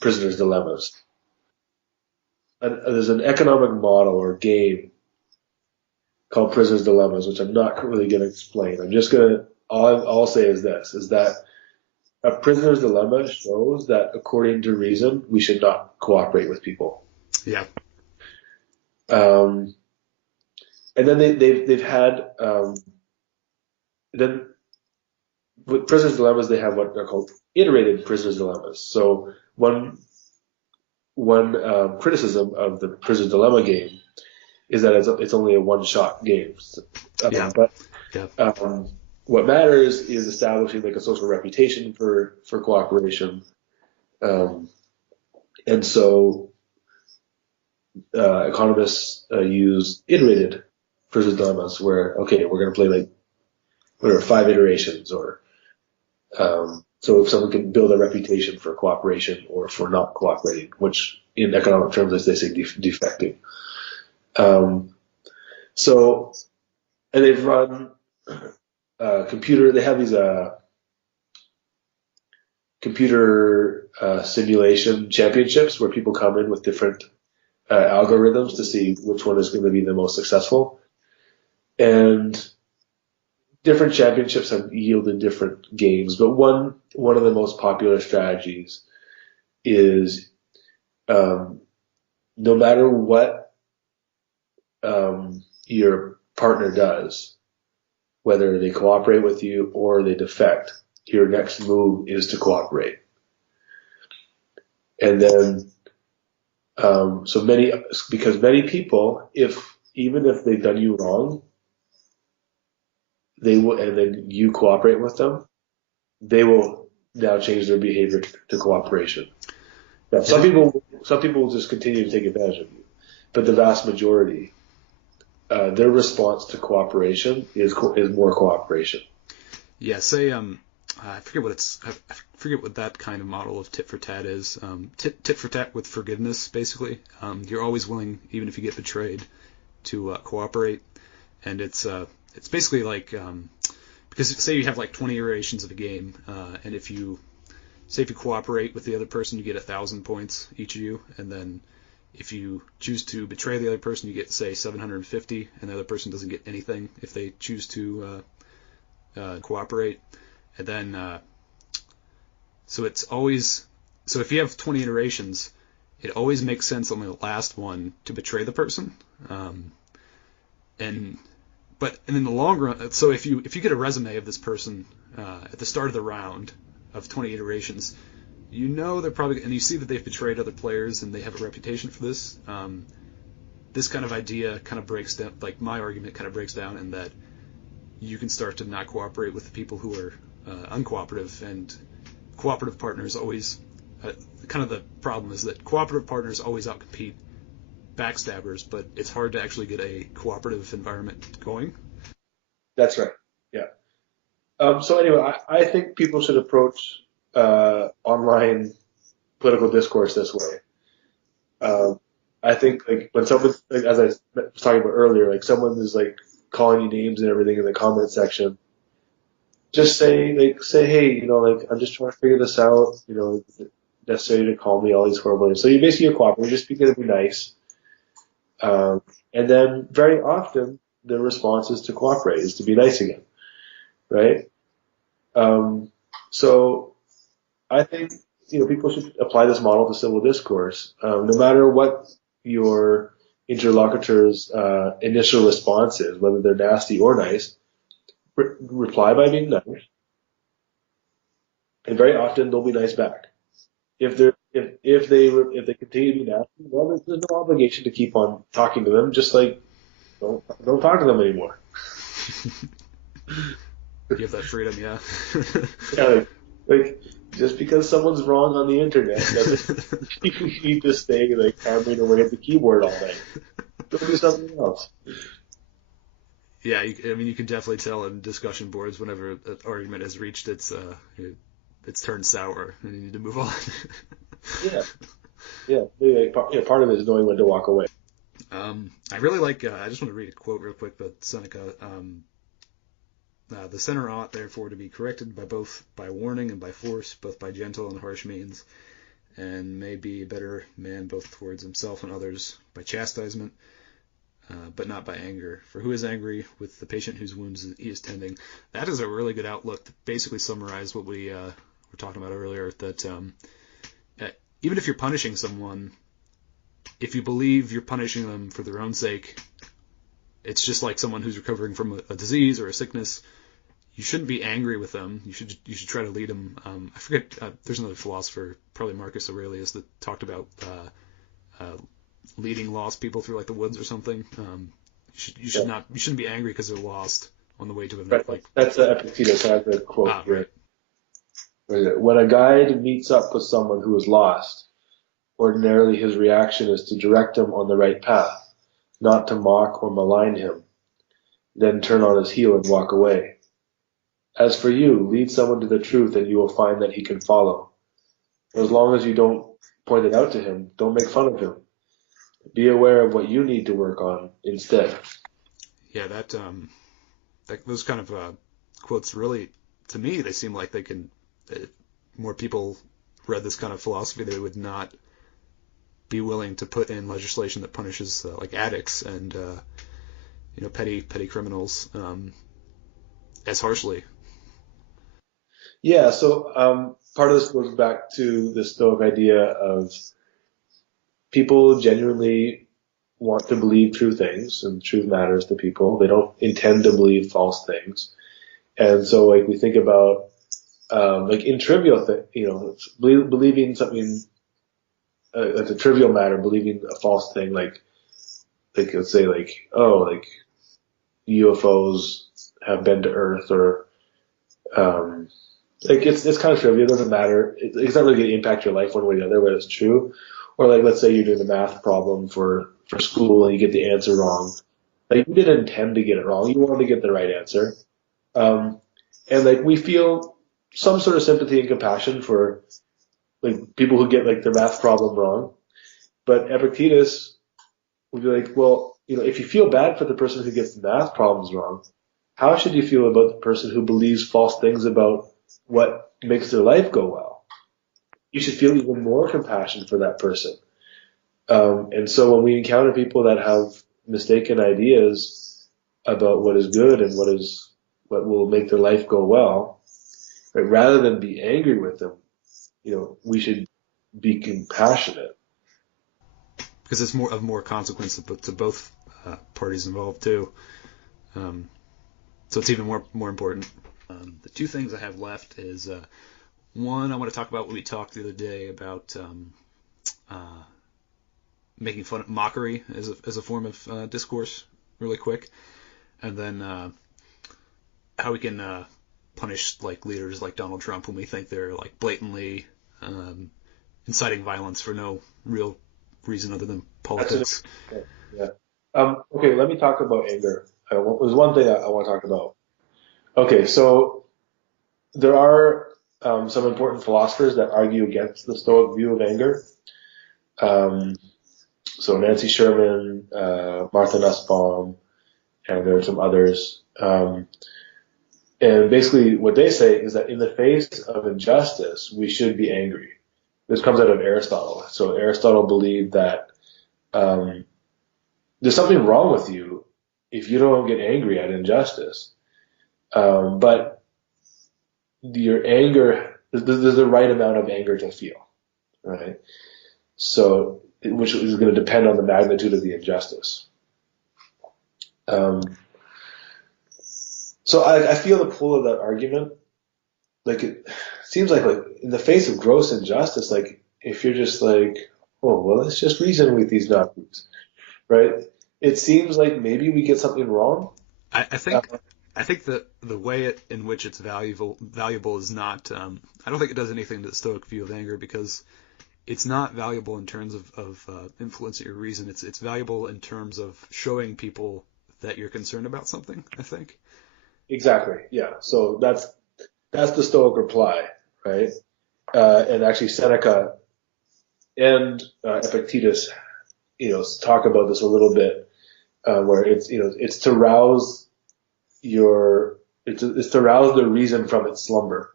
prisoner's dilemmas. And there's an economic model or game called prisoner's dilemmas, which I'm not really going to explain. All I'll say is this, is that a prisoner's dilemma shows that according to reason, we should not cooperate with people. Yeah. And then they've had, then with prisoner's dilemmas, they have what are called iterated prisoner's dilemmas. So one criticism of the prisoner's dilemma game is that it's only a one-shot game. Yeah. But Yeah. what matters is establishing like a social reputation for cooperation. And so economists use iterated prisoner's dilemmas where, okay, we're going to play like whatever 5 iterations, or so if someone can build a reputation for cooperation or for not cooperating, which in economic terms, as they say, defecting. So, and they've run they have these computer simulation championships where people come in with different algorithms to see which one is going to be the most successful. And different championships have yielded different games, but one of the most popular strategies is no matter what your partner does, whether they cooperate with you or they defect, your next move is to cooperate. And then, because many people, even if they've done you wrong, they will, and then you cooperate with them, they will now change their behavior to cooperation. Now, some people will just continue to take advantage of you, but the vast majority, their response to cooperation is more cooperation. Yeah. Say, I forget what that kind of model of tit for tat is. Tit for tat with forgiveness, basically. You're always willing, even if you get betrayed, to cooperate, and it's basically like, because say you have like 20 iterations of a game, and if you cooperate with the other person, you get 1,000 points each of you, and then if you choose to betray the other person, you get say 750, and the other person doesn't get anything if they choose to cooperate. And then so it's always, so if you have 20 iterations, it always makes sense on the last one to betray the person. But in the long run, so if you get a resume of this person at the start of the round of 20 iterations, you know they're probably, and you see that they've betrayed other players and they have a reputation for this. This kind of idea kind of breaks down, like my argument kind of breaks down in that you can start to not cooperate with the people who are uncooperative, and cooperative partners always, kind of the problem is that cooperative partners always outcompete backstabbers, but it's hard to actually get a cooperative environment going. That's right. Yeah. So anyway, I think people should approach online political discourse this way. I think like when someone, like, as I was talking about earlier, like someone is like calling you names and everything in the comment section, just say, hey, like I'm just trying to figure this out. Is it necessary to call me all these horrible names? So you basically cooperate, just because to be nice. And then very often the response is to cooperate, is to be nice again, right? So I think people should apply this model to civil discourse. No matter what your interlocutor's initial response is, whether they're nasty or nice, reply by being nice, and very often they'll be nice back. If they continue to be nasty, well, there's no obligation to keep on talking to them. Just like don't talk to them anymore. You have that freedom, yeah. Yeah, like just because someone's wrong on the internet doesn't you need to stay like hammering away at the keyboard all night. Go do something else. Yeah, you can definitely tell in discussion boards whenever an argument has reached its turned sour and you need to move on. Yeah. Part of it is knowing when to walk away. I really like. I just want to read a quote real quick about Seneca. The sinner ought therefore to be corrected by warning and by force, both by gentle and harsh means, and may be a better man both towards himself and others by chastisement, but not by anger. For who is angry with the patient whose wounds he is tending? That is a really good outlook to basically summarize what we were talking about earlier, that even if you're punishing someone, if you believe you're punishing them for their own sake, it's just like someone who's recovering from a disease or a sickness. You shouldn't be angry with them. You should try to lead them. I forget. There's another philosopher, probably Marcus Aurelius, that talked about leading lost people through like the woods or something. You shouldn't be angry because they're lost on the way to them. Right. That's Epictetus. I have the quote here. Right. When a guide meets up with someone who is lost, ordinarily his reaction is to direct him on the right path, not to mock or malign him, then turn on his heel and walk away. As for you, lead someone to the truth and you will find that he can follow. As long as you don't point it out to him, don't make fun of him. Be aware of what you need to work on instead. Yeah, those kind of quotes really, to me, they seem like they can, if more people read this kind of philosophy, they would not be willing to put in legislation that punishes like addicts and petty criminals as harshly. Yeah, so part of this goes back to the Stoic idea of people genuinely want to believe true things, and truth matters to people. They don't intend to believe false things. And so like we think about like in trivial believing something that's a trivial matter, believing a false thing, like let's say like UFOs have been to Earth, or like it's kind of trivial. It doesn't matter. It's not really going to impact your life one way or the other, whether it's true. Or like let's say you're doing a math problem for school and you get the answer wrong. Like you didn't intend to get it wrong. You wanted to get the right answer. And like we feel some sort of sympathy and compassion for like people who get like their math problem wrong. But Epictetus would be like, well, if you feel bad for the person who gets the math problems wrong, how should you feel about the person who believes false things about what makes their life go well? You should feel even more compassion for that person. And so when we encounter people that have mistaken ideas about what is good and what will make their life go well, right, rather than be angry with them, we should be compassionate. Because it's more consequence to both parties involved too. So it's even more important. The two things I have left is one, I want to talk about what we talked the other day about making fun of mockery as a form of discourse, really quick, and then how we can punish like leaders like Donald Trump when we think they're like blatantly inciting violence for no real reason other than politics. Yeah. Okay, let me talk about anger. There's one thing I want to talk about. Okay, so there are some important philosophers that argue against the Stoic view of anger. So Nancy Sherman, Martha Nussbaum, and there are some others. And basically what they say is that in the face of injustice, we should be angry. This comes out of Aristotle. So Aristotle believed that there's something wrong with you if you don't get angry at injustice. But your anger, there's the right amount of anger to feel, right? So, which is going to depend on the magnitude of the injustice. So I feel the pull of that argument. Like it seems like in the face of gross injustice, like if you're just like, oh well, let's just reason with these Nazis, right? It seems like maybe we get something wrong. I think that the way in which it's valuable is not. I don't think it does anything to the Stoic view of anger, because it's not valuable in terms of influencing your reason. It's valuable in terms of showing people that you're concerned about something, I think. Exactly. Yeah. So that's the Stoic reply, right? And actually Seneca and Epictetus, talk about this a little bit, where it's to rouse it's to rouse the reason from its slumber,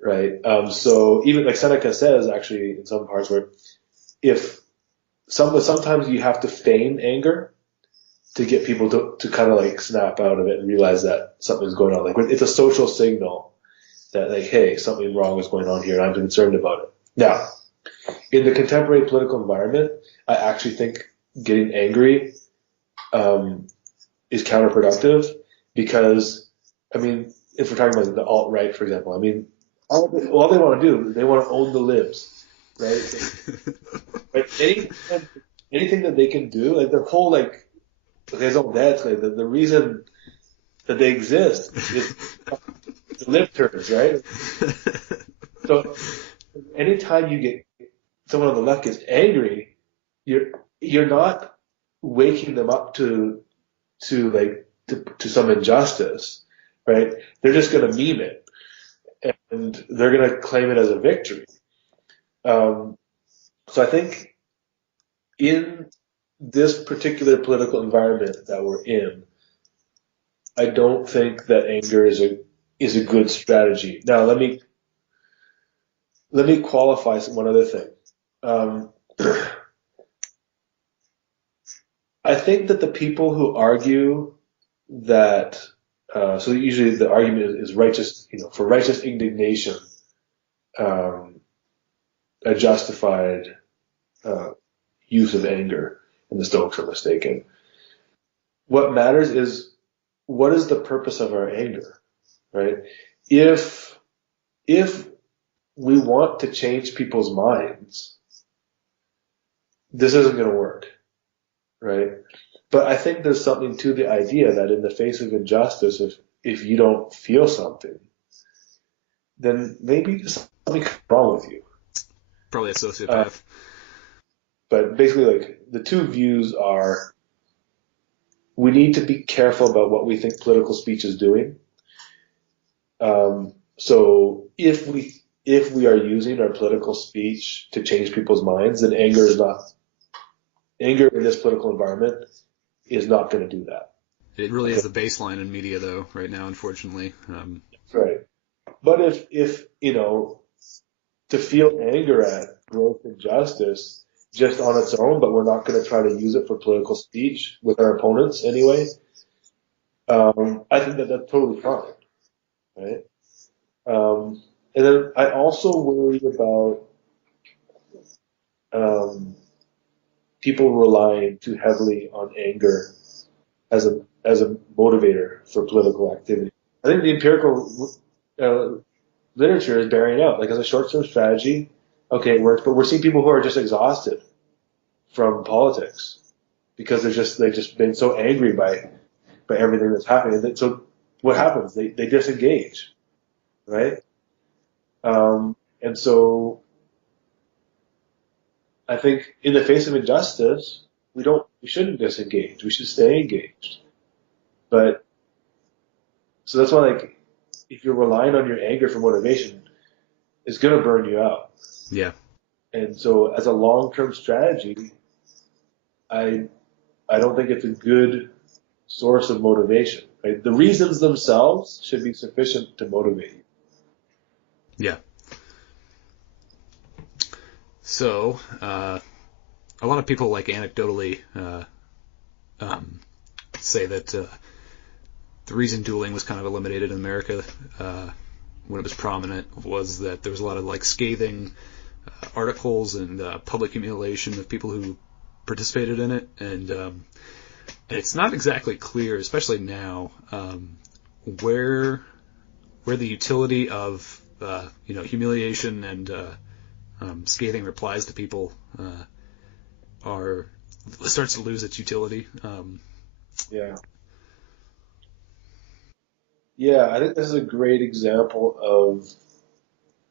right? So even like Seneca says, actually, in some parts, where if sometimes you have to feign anger to get people to kind of like snap out of it and realize that something's going on. Like it's a social signal that like, hey, something wrong is going on here, and I'm concerned about it. Now, in the contemporary political environment, I actually think getting angry is counterproductive, because, I mean, if we're talking about the alt-right, for example, I mean, all they want to do, they want to own the libs, right? Anything that they can do, like their whole like raison d'être, like the reason that they exist is the lib turns, right? So anytime you get someone on the left gets angry, you're not waking them up to some injustice, right? They're just going to meme it, and they're going to claim it as a victory. So I think in this particular political environment that we're in, I don't think that anger is a good strategy. Now let me qualify one other thing. I think that the people who argue that, so usually the argument is righteous, for righteous indignation, a justified use of anger, and the Stoics are mistaken. What matters is, what is the purpose of our anger, right? If we want to change people's minds, this isn't going to work, right? But I think there's something to the idea that in the face of injustice, if you don't feel something, then maybe there's something wrong with you. Probably a sociopath. But basically, like, the two views are, we need to be careful about what we think political speech is doing. So if we are using our political speech to change people's minds, then anger in this political environment is not going to do that. It really Okay, is the baseline in media, though, right now, unfortunately. right. But if to feel anger at growth and justice just on its own, but we're not going to try to use it for political speech with our opponents anyway, I think that that's totally fine, right? And then I also worry about um, people relying too heavily on anger as a motivator for political activity. I think the empirical uh, literature is bearing out. Like as a short-term strategy, okay, it works, but we're seeing people who are just exhausted from politics because they've just been so angry by everything that's happening. And so what happens? They disengage, right? And so I think in the face of injustice, we shouldn't disengage. We should stay engaged. But so that's why, like, if you're relying on your anger for motivation, it's going to burn you out. Yeah. And so as a long-term strategy, I, I don't think it's a good source of motivation, right? The reasons themselves should be sufficient to motivate you. Yeah. So, a lot of people like anecdotally say that the reason dueling was kind of eliminated in America when it was prominent was that there was a lot of like scathing articles and public humiliation of people who participated in it, and it's not exactly clear, especially now, where the utility of humiliation and scathing replies to people starts to lose its utility. Yeah. Yeah, I think this is a great example of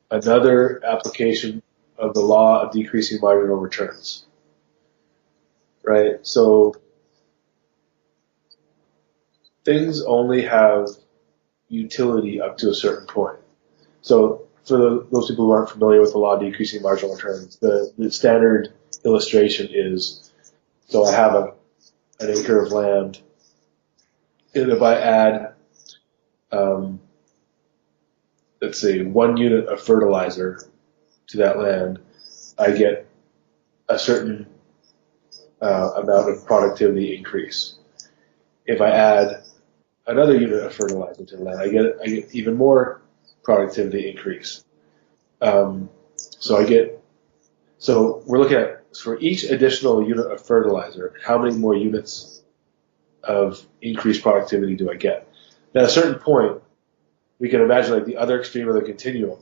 another application of the law of decreasing marginal returns, right? So things only have utility up to a certain point. So for those people who aren't familiar with the law of decreasing marginal returns, the standard illustration is, so I have an acre of land, and if I add, um, let's say, 1 unit of fertilizer to that land, I get a certain amount of productivity increase. If I add another unit of fertilizer to the land, I get even more productivity increase. Um, so we're looking at, for each additional unit of fertilizer, how many more units of increased productivity do I get? Now, at a certain point, we can imagine like the other extreme of the continuum,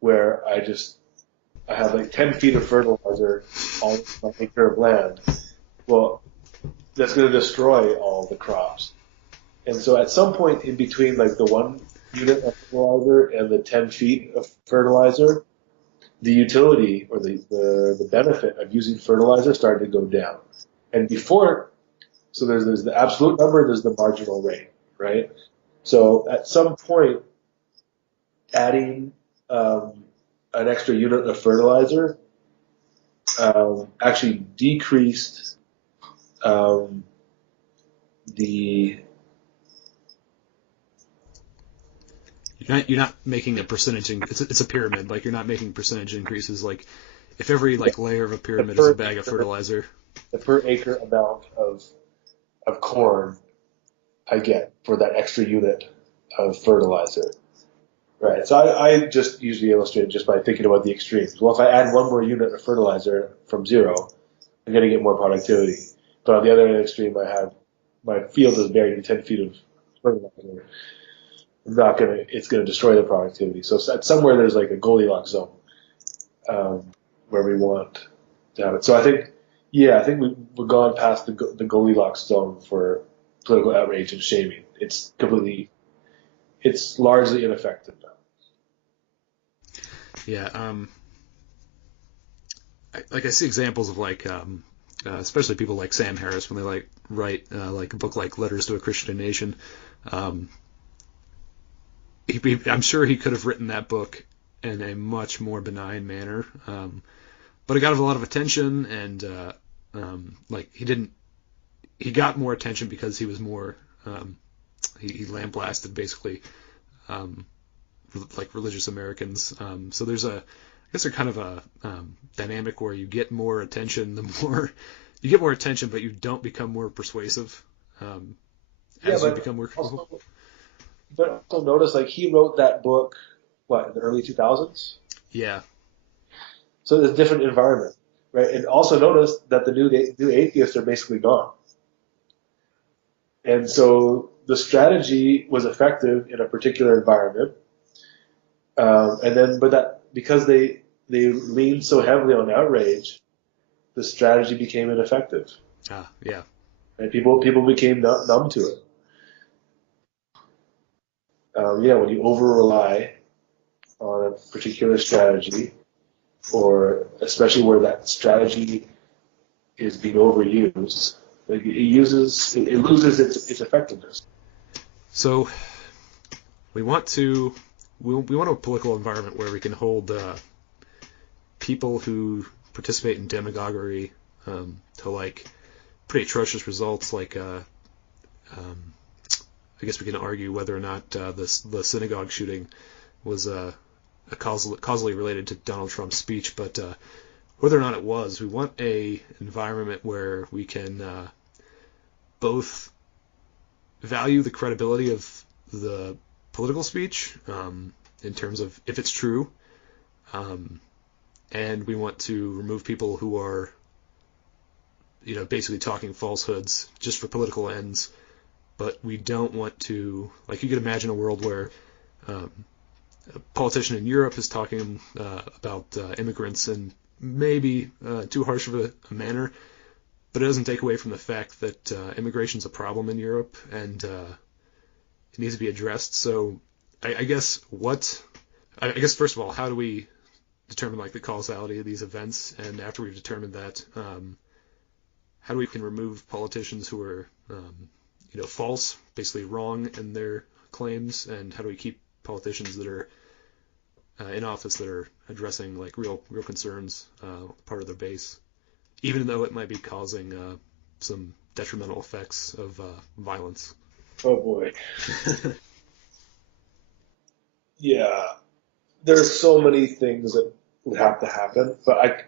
where I have like 10 feet of fertilizer on my acre of land. Well, that's going to destroy all the crops. And so at some point in between like the 1 unit of fertilizer and the 10 feet of fertilizer, the utility or the benefit of using fertilizer started to go down. And so there's the absolute number, there's the marginal rate, right? So at some point, adding an extra unit of fertilizer actually decreased the You're not making a percentage. It's a pyramid. Like you're not making percentage increases. Like if every like layer of a pyramid is a bag of fertilizer. the per acre amount of corn I get for that extra unit of fertilizer. Right. So I just usually illustrate just by thinking about the extremes. Well, if I add 1 more unit of fertilizer from zero, I'm going to get more productivity. But on the other extreme, I have my field is buried in 10 feet of fertilizer. It's going to destroy the productivity. So somewhere there's like a Goldilocks zone where we want to have it. So I think we've gone past the Goldilocks zone for political outrage and shaming. It's largely ineffective now. Yeah. I see examples of like, especially people like Sam Harris when they like write like a book like Letters to a Christian Nation. Um, I'm sure he could have written that book in a much more benign manner, but it got a lot of attention, and like he got more attention because he was more He lambasted basically like religious Americans. So there's I guess there's kind of a dynamic where you get more attention, you get more attention, but you don't become more persuasive as you become more critical. But also notice, like, he wrote that book, what, in the early 2000s? Yeah. So it's a different environment, right? And also notice that the new atheists are basically gone. And so the strategy was effective in a particular environment. Because they leaned so heavily on outrage, the strategy became ineffective. Yeah. And people became numb to it. When you over rely on a particular strategy, or especially where that strategy is being overused, like it loses its effectiveness. So we want a political environment where we can hold people who participate in demagoguery to like pretty atrocious results. Like I guess we can argue whether or not the synagogue shooting was causally related to Donald Trump's speech, but whether or not it was, we want a environment where we can both value the credibility of the political speech in terms of if it's true, and we want to remove people who are, basically talking falsehoods just for political ends. But we don't want to, like, you could imagine a world where a politician in Europe is talking about immigrants in maybe too harsh of a manner, but it doesn't take away from the fact that immigration is a problem in Europe and it needs to be addressed. So I guess first of all, how do we determine like the causality of these events? And after we've determined that, how do we can remove politicians who are false, basically wrong in their claims, and how do we keep politicians that are in office that are addressing like real concerns, part of their base, even though it might be causing some detrimental effects of violence. Oh boy. Yeah, there's so many things that would have to happen, but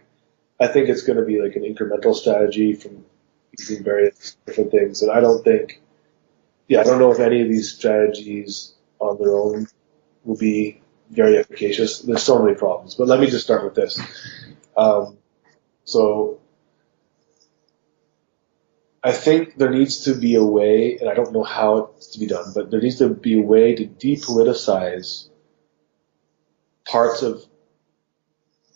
I think it's going to be like an incremental strategy from using various different things, and I don't know if any of these strategies on their own will be very efficacious. There's so many problems, but let me just start with this. So I think there needs to be a way, and I don't know how it's to be done, but there needs to be a way to depoliticize parts of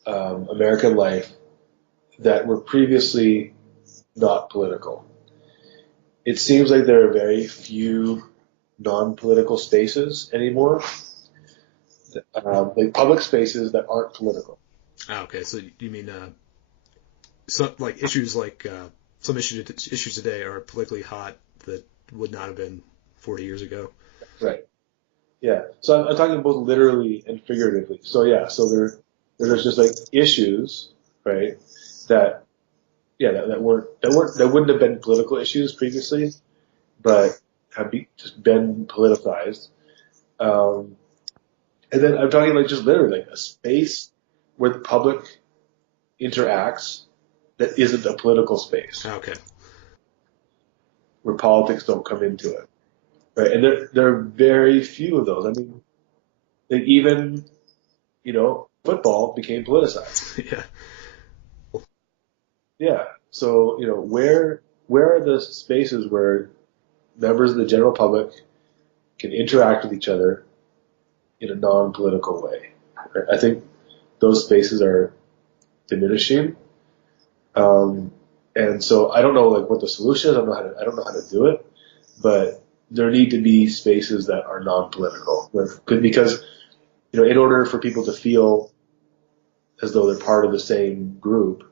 American life that were previously not political. It seems like there are very few non-political spaces anymore, like public spaces that aren't political. Okay, so you mean some like issues like some issues today are politically hot that would not have been 40 years ago. Right. Yeah. So I'm talking both literally and figuratively. So yeah. So there's just like issues, right? That wouldn't have been political issues previously, but have just been politicized. And then I'm talking like just literally like a space where the public interacts that isn't a political space. Okay. Where politics don't come into it. Right. And there are very few of those. I mean, like even, football became politicized. Yeah. Yeah. So, where are the spaces where members of the general public can interact with each other in a non-political way? Right? I think those spaces are diminishing. And so I don't know like what the solution is. I don't know how to do it, but there need to be spaces that are non-political because, in order for people to feel as though they're part of the same group,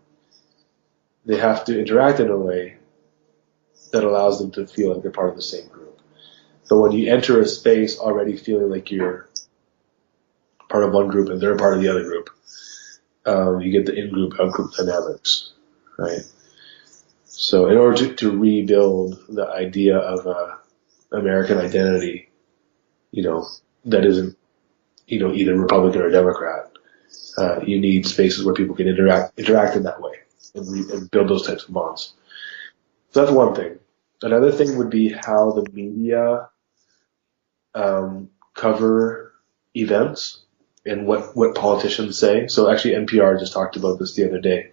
they have to interact in a way that allows them to feel like they're part of the same group. But when you enter a space already feeling like you're part of one group and they're part of the other group, you get the in-group, out-group dynamics, right? So in order to rebuild the idea of American identity, that isn't, either Republican or Democrat. You need spaces where people can interact in that way and build those types of bonds. So that's one thing. Another thing would be how the media cover events and what politicians say. So actually NPR just talked about this the other day.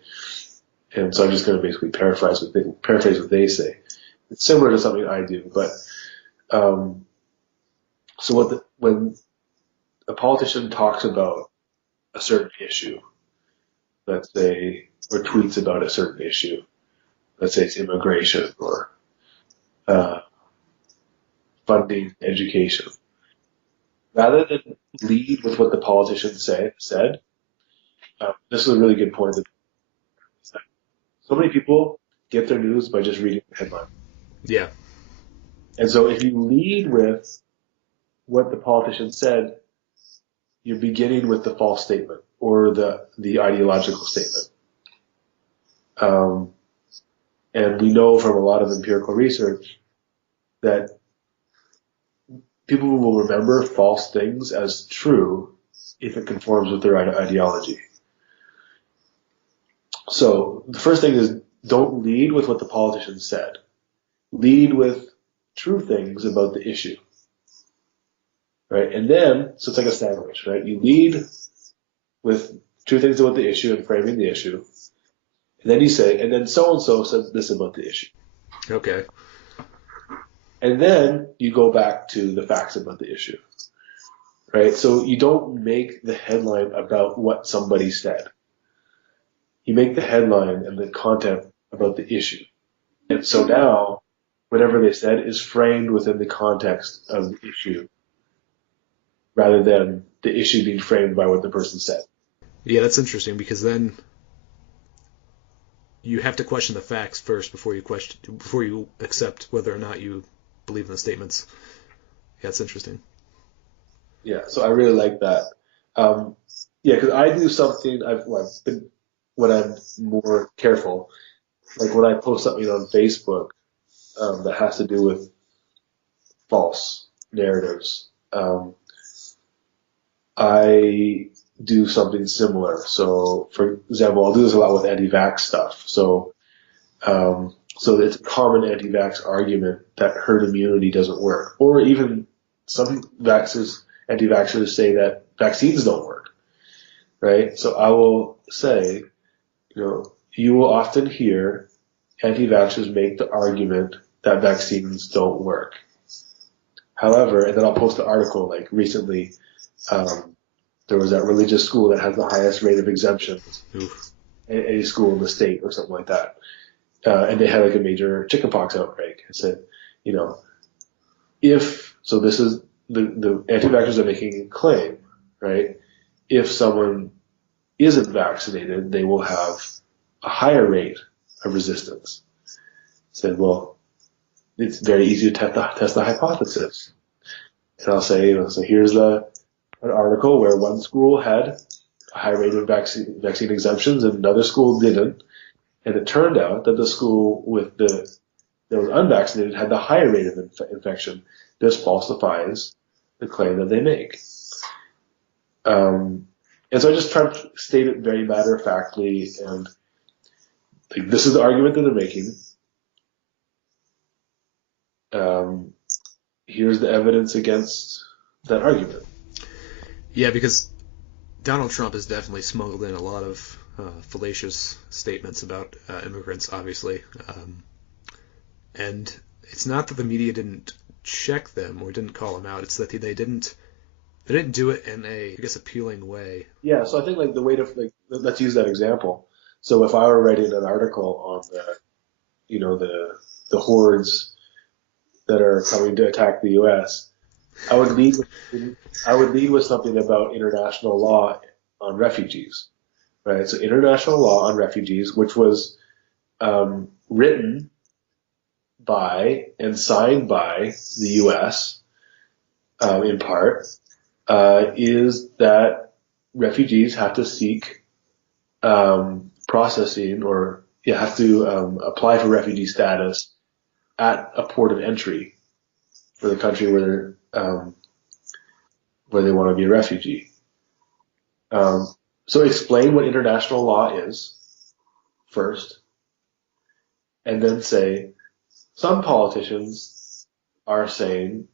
And so I'm just going to basically paraphrase what they say. It's similar to something I do, but so when a politician talks about a certain issue, let's say, or tweets about a certain issue, let's say it's immigration or funding education, rather than lead with what the politician said, this is a really good point. That so many people get their news by just reading the headline. Yeah. And so if you lead with what the politician said, you're beginning with the false statement or the ideological statement. And we know from a lot of empirical research that people will remember false things as true if it conforms with their ideology. So the first thing is, don't lead with what the politician said. Lead with true things about the issue. Right? And then, so it's like a sandwich, right? You lead with true things about the issue and framing the issue. And then you say, and then so-and-so said this about the issue. Okay. And then you go back to the facts about the issue. Right? So you don't make the headline about what somebody said. You make the headline and the content about the issue. And so now, whatever they said is framed within the context of the issue, rather than the issue being framed by what the person said. Yeah, that's interesting, because then you have to question the facts first before you accept whether or not you believe in the statements. Yeah, it's interesting. Yeah, so I really like that. Because I do something when I'm more careful, like when I post something on Facebook that has to do with false narratives, I do something similar. So, for example, I'll do this a lot with anti-vax stuff. So it's a common anti-vax argument that herd immunity doesn't work, or even some anti-vaxxers say that vaccines don't work, right? So I will say, you will often hear anti-vaxxers make the argument that vaccines don't work. However, and then I'll post an article, like recently, there was that religious school that has the highest rate of exemptions. Oof. Any school in the state or something like that. And they had like a major chickenpox outbreak. I said, this is the anti-vaxxers are making a claim, right? If someone isn't vaccinated, they will have a higher rate of resistance. I said, well, it's very easy to test the hypothesis. And I'll say, so here's an article where one school had a high rate of vaccine exemptions and another school didn't. And it turned out that the school that was unvaccinated had the higher rate of infection. This falsifies the claim that they make. And so I just try to state it very matter-of-factly, and this is the argument that they're making. Here's the evidence against that argument. Yeah, because Donald Trump has definitely smuggled in a lot of fallacious statements about immigrants, obviously. And it's not that the media didn't check them or didn't call them out. It's that they didn't do it in a, I guess, appealing way. Yeah, so I think the way to, let's use that example. So if I were writing an article on the hordes that are coming to attack the U.S., I would lead with something about international law on refugees, right? So international law on refugees, which was written by and signed by the U.S. In part, is that refugees have to seek processing or have to apply for refugee status at a port of entry for the country where they want to be a refugee. So explain what international law is first, and then say some politicians are saying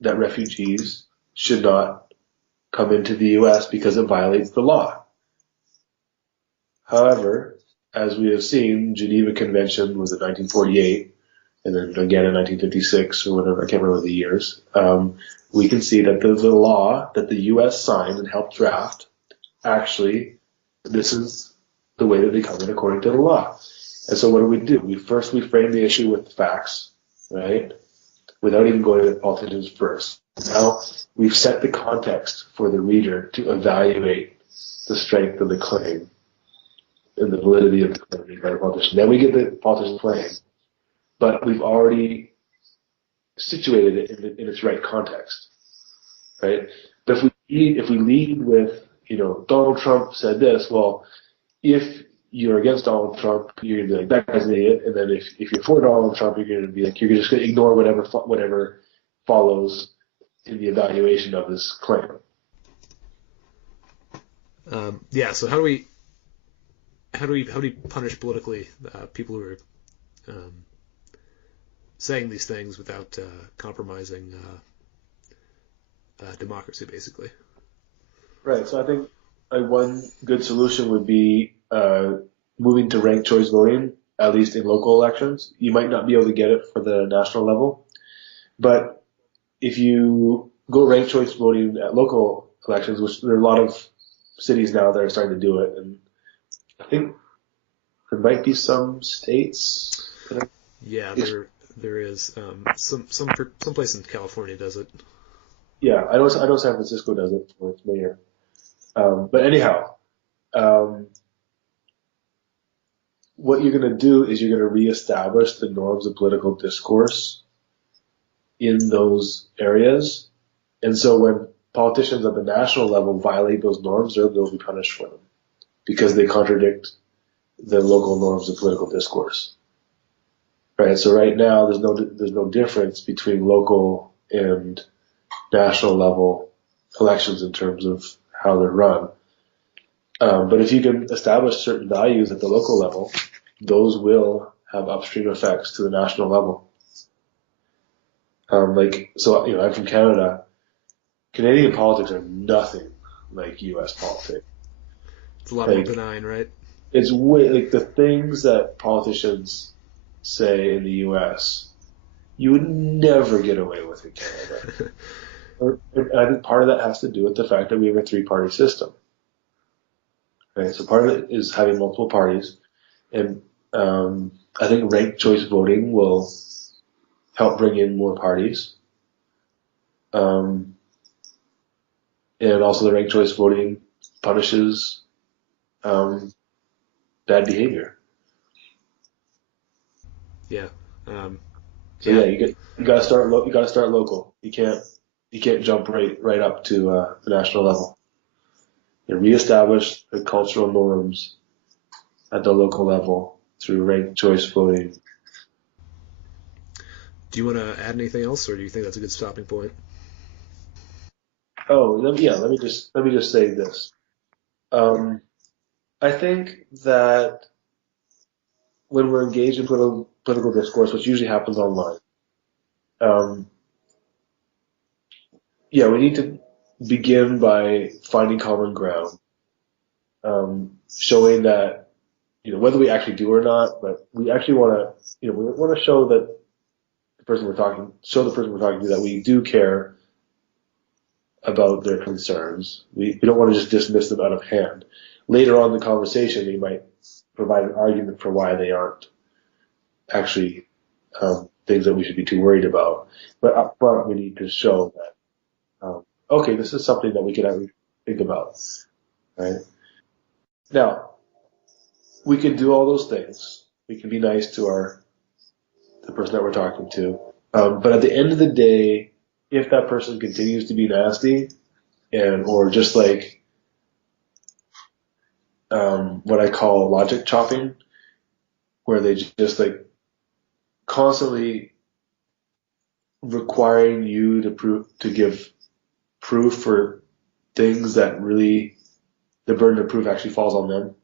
that refugees should not come into the U.S. because it violates the law. However, as we have seen, Geneva Convention was in 1948, and then again in 1956 or whatever, I can't remember the years. We can see that the law that the U.S. signed and helped draft, actually, this is the way that they come in according to the law. And so what do? We frame the issue with facts, right? Without even going to the politicians first. Now we've set the context for the reader to evaluate the strength of the claim and the validity of the claim by the politician. Then we get the politician's claim, but we've already situated it in its right context, right? But if we lead with, Donald Trump said this, well, if you're against Donald Trump, you're gonna be like, that guy's an idiot. And then if you're for Donald Trump, you're gonna be like, you're just gonna ignore whatever follows in the evaluation of this claim. So how do we punish politically people who are saying these things without compromising democracy, basically? Right. So I think one good solution would be moving to ranked choice voting, at least in local elections. You might not be able to get it for the national level, but if you go ranked choice voting at local elections, which there are a lot of cities now that are starting to do it, and I think there might be some states. Yeah, there is some place in California does it. Yeah, I know San Francisco does it for its mayor. But anyhow, what you're going to do is you're going to reestablish the norms of political discourse in those areas. And so when politicians at the national level violate those norms, they'll be punished for them because they contradict the local norms of political discourse. Right? So right now there's no difference between local and national level elections in terms of how they're run. But if you can establish certain values at the local level, those will have upstream effects to the national level. I'm from Canada. Canadian politics are nothing like U.S. politics. It's a lot more benign, right? It's way the things that politicians say in the U.S. you would never get away with in Canada. I think part of that has to do with the fact that we have a three-party system. Right? So part of it is having multiple parties, and I think ranked choice voting will help bring in more parties. And also the ranked choice voting punishes bad behavior. Yeah. You got to start local. You can't jump right up to the national level. You reestablish the cultural norms at the local level through ranked choice voting. Do you want to add anything else, or do you think that's a good stopping point? Let me just say this. I think that when we're engaged in political discourse, which usually happens online, we need to begin by finding common ground, showing that whether we actually do or not, but we actually want to show that the person we're talking to that we do care about their concerns. We don't want to just dismiss them out of hand. Later on in the conversation, we might provide an argument for why they aren't actually things that we should be too worried about. But up front, we need to show that, okay, this is something that we can actually think about, right? Now, we can do all those things. We can be nice to the person that we're talking to. But at the end of the day, if that person continues to be nasty or just like what I call logic chopping, where they just like constantly requiring you to give proof for things that really the burden of proof actually falls on them.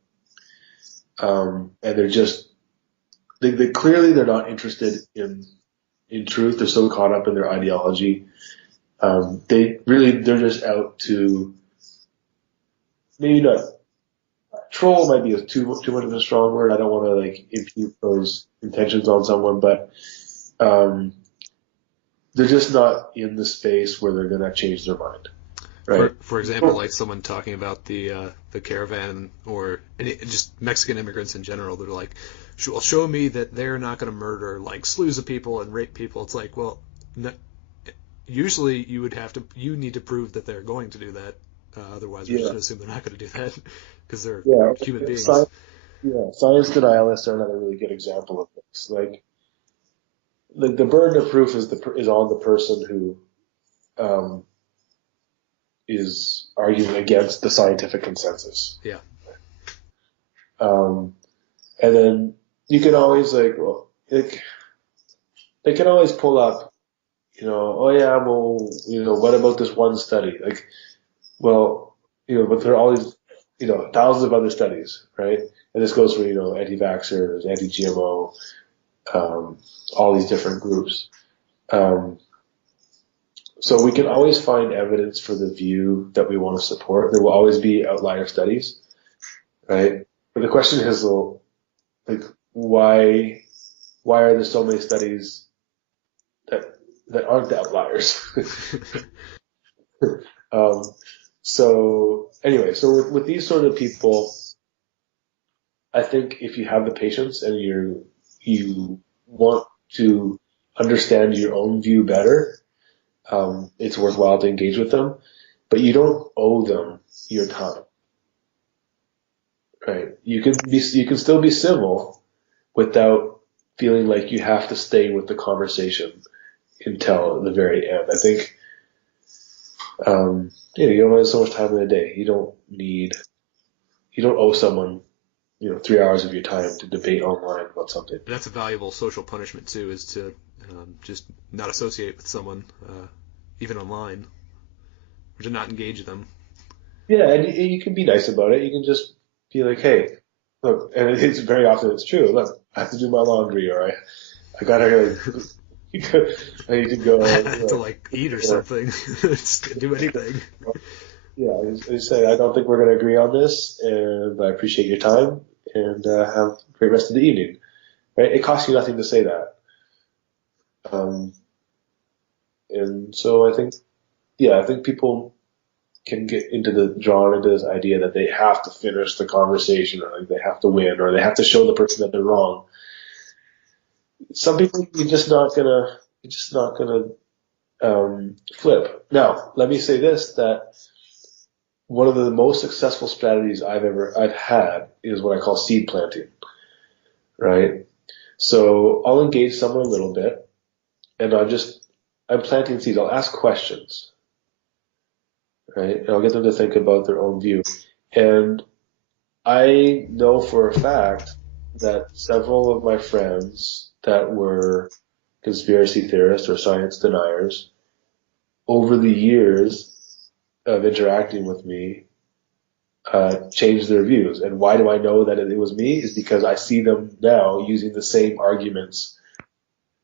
And they clearly they're not interested in truth. They're so caught up in their ideology. They're just out to, maybe not, troll might be too much of a strong word. I don't want to like impute those intentions on someone, but they're just not in the space where they're going to change their mind. Right. For example, like someone talking about the caravan or just Mexican immigrants in general, they're like, well, show me that they're not going to murder like slews of people and rape people. It's like, well, usually you need to prove that they're going to do that. Otherwise, we're just going to assume they're not going to do that because they're human beings. Science denialists are another really good example of this. Like the burden of proof is on the person who is arguing against the scientific consensus. Yeah. And then you can always they can always pull up, oh yeah, well, what about this one study? Like, well, but there are all these, thousands of other studies, right? And this goes for, anti-vaxxers, anti-GMO, all these different groups. So we can always find evidence for the view that we want to support. There will always be outlier studies, right? But the question is, well, like, why are there so many studies that aren't the outliers? So with these sort of people, I think if you have the patience and you want to understand your own view better, it's worthwhile to engage with them, but you don't owe them your time, right? You can still be civil without feeling like you have to stay with the conversation until the very end. I think, you only have so much time in the day. You don't owe someone, 3 hours of your time to debate online about something. That's a valuable social punishment too, is to just not associate with someone, even online, or to not engage them. Yeah, and you can be nice about it. You can just be like, hey, look, and it's very often it's true. Look, I have to do my laundry, or I gotta I need to go. I have to like eat or something. Just do anything. Yeah, I say I don't think we're gonna agree on this, and I appreciate your time, and have a great rest of the evening. Right? It costs you nothing to say that. And so I think people can get drawn into this idea that they have to finish the conversation, or like they have to win, or they have to show the person that they're wrong. Some people you're just not gonna flip. Now, let me say this, that one of the most successful strategies I've had is what I call seed planting. Right? So I'll engage someone a little bit, and I'm planting seeds. I'll ask questions. Right? And I'll get them to think about their own view. And I know for a fact that several of my friends that were conspiracy theorists or science deniers, over the years of interacting with me, changed their views. And why do I know that it was me? Is because I see them now using the same arguments,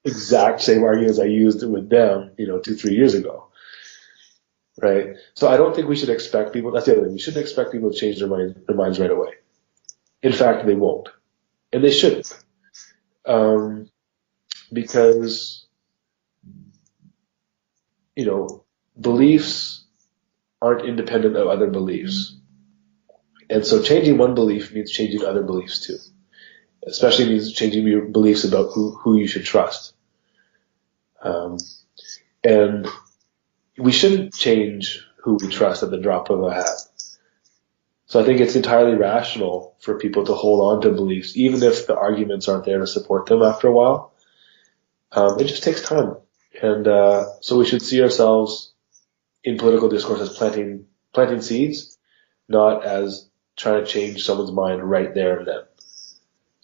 exact same arguments I used with them, 2-3 years ago. Right? So I don't think we should expect people, that's the other thing, we shouldn't expect people to change their minds right away. In fact, they won't. And they shouldn't. Because, beliefs aren't independent of other beliefs. And so changing one belief means changing other beliefs too. Especially means changing your beliefs about who you should trust. And we shouldn't change who we trust at the drop of a hat. So I think it's entirely rational for people to hold on to beliefs, even if the arguments aren't there to support them after a while. It just takes time. And so we should see ourselves in political discourse as planting seeds, not as trying to change someone's mind right there and then.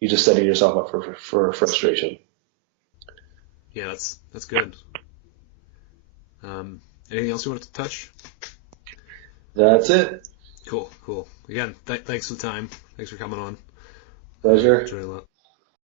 You're just setting yourself up for frustration. Yeah, that's good. Anything else you wanted to touch? That's it. Cool. Again, thanks for the time. Thanks for coming on. Pleasure. Enjoy a lot.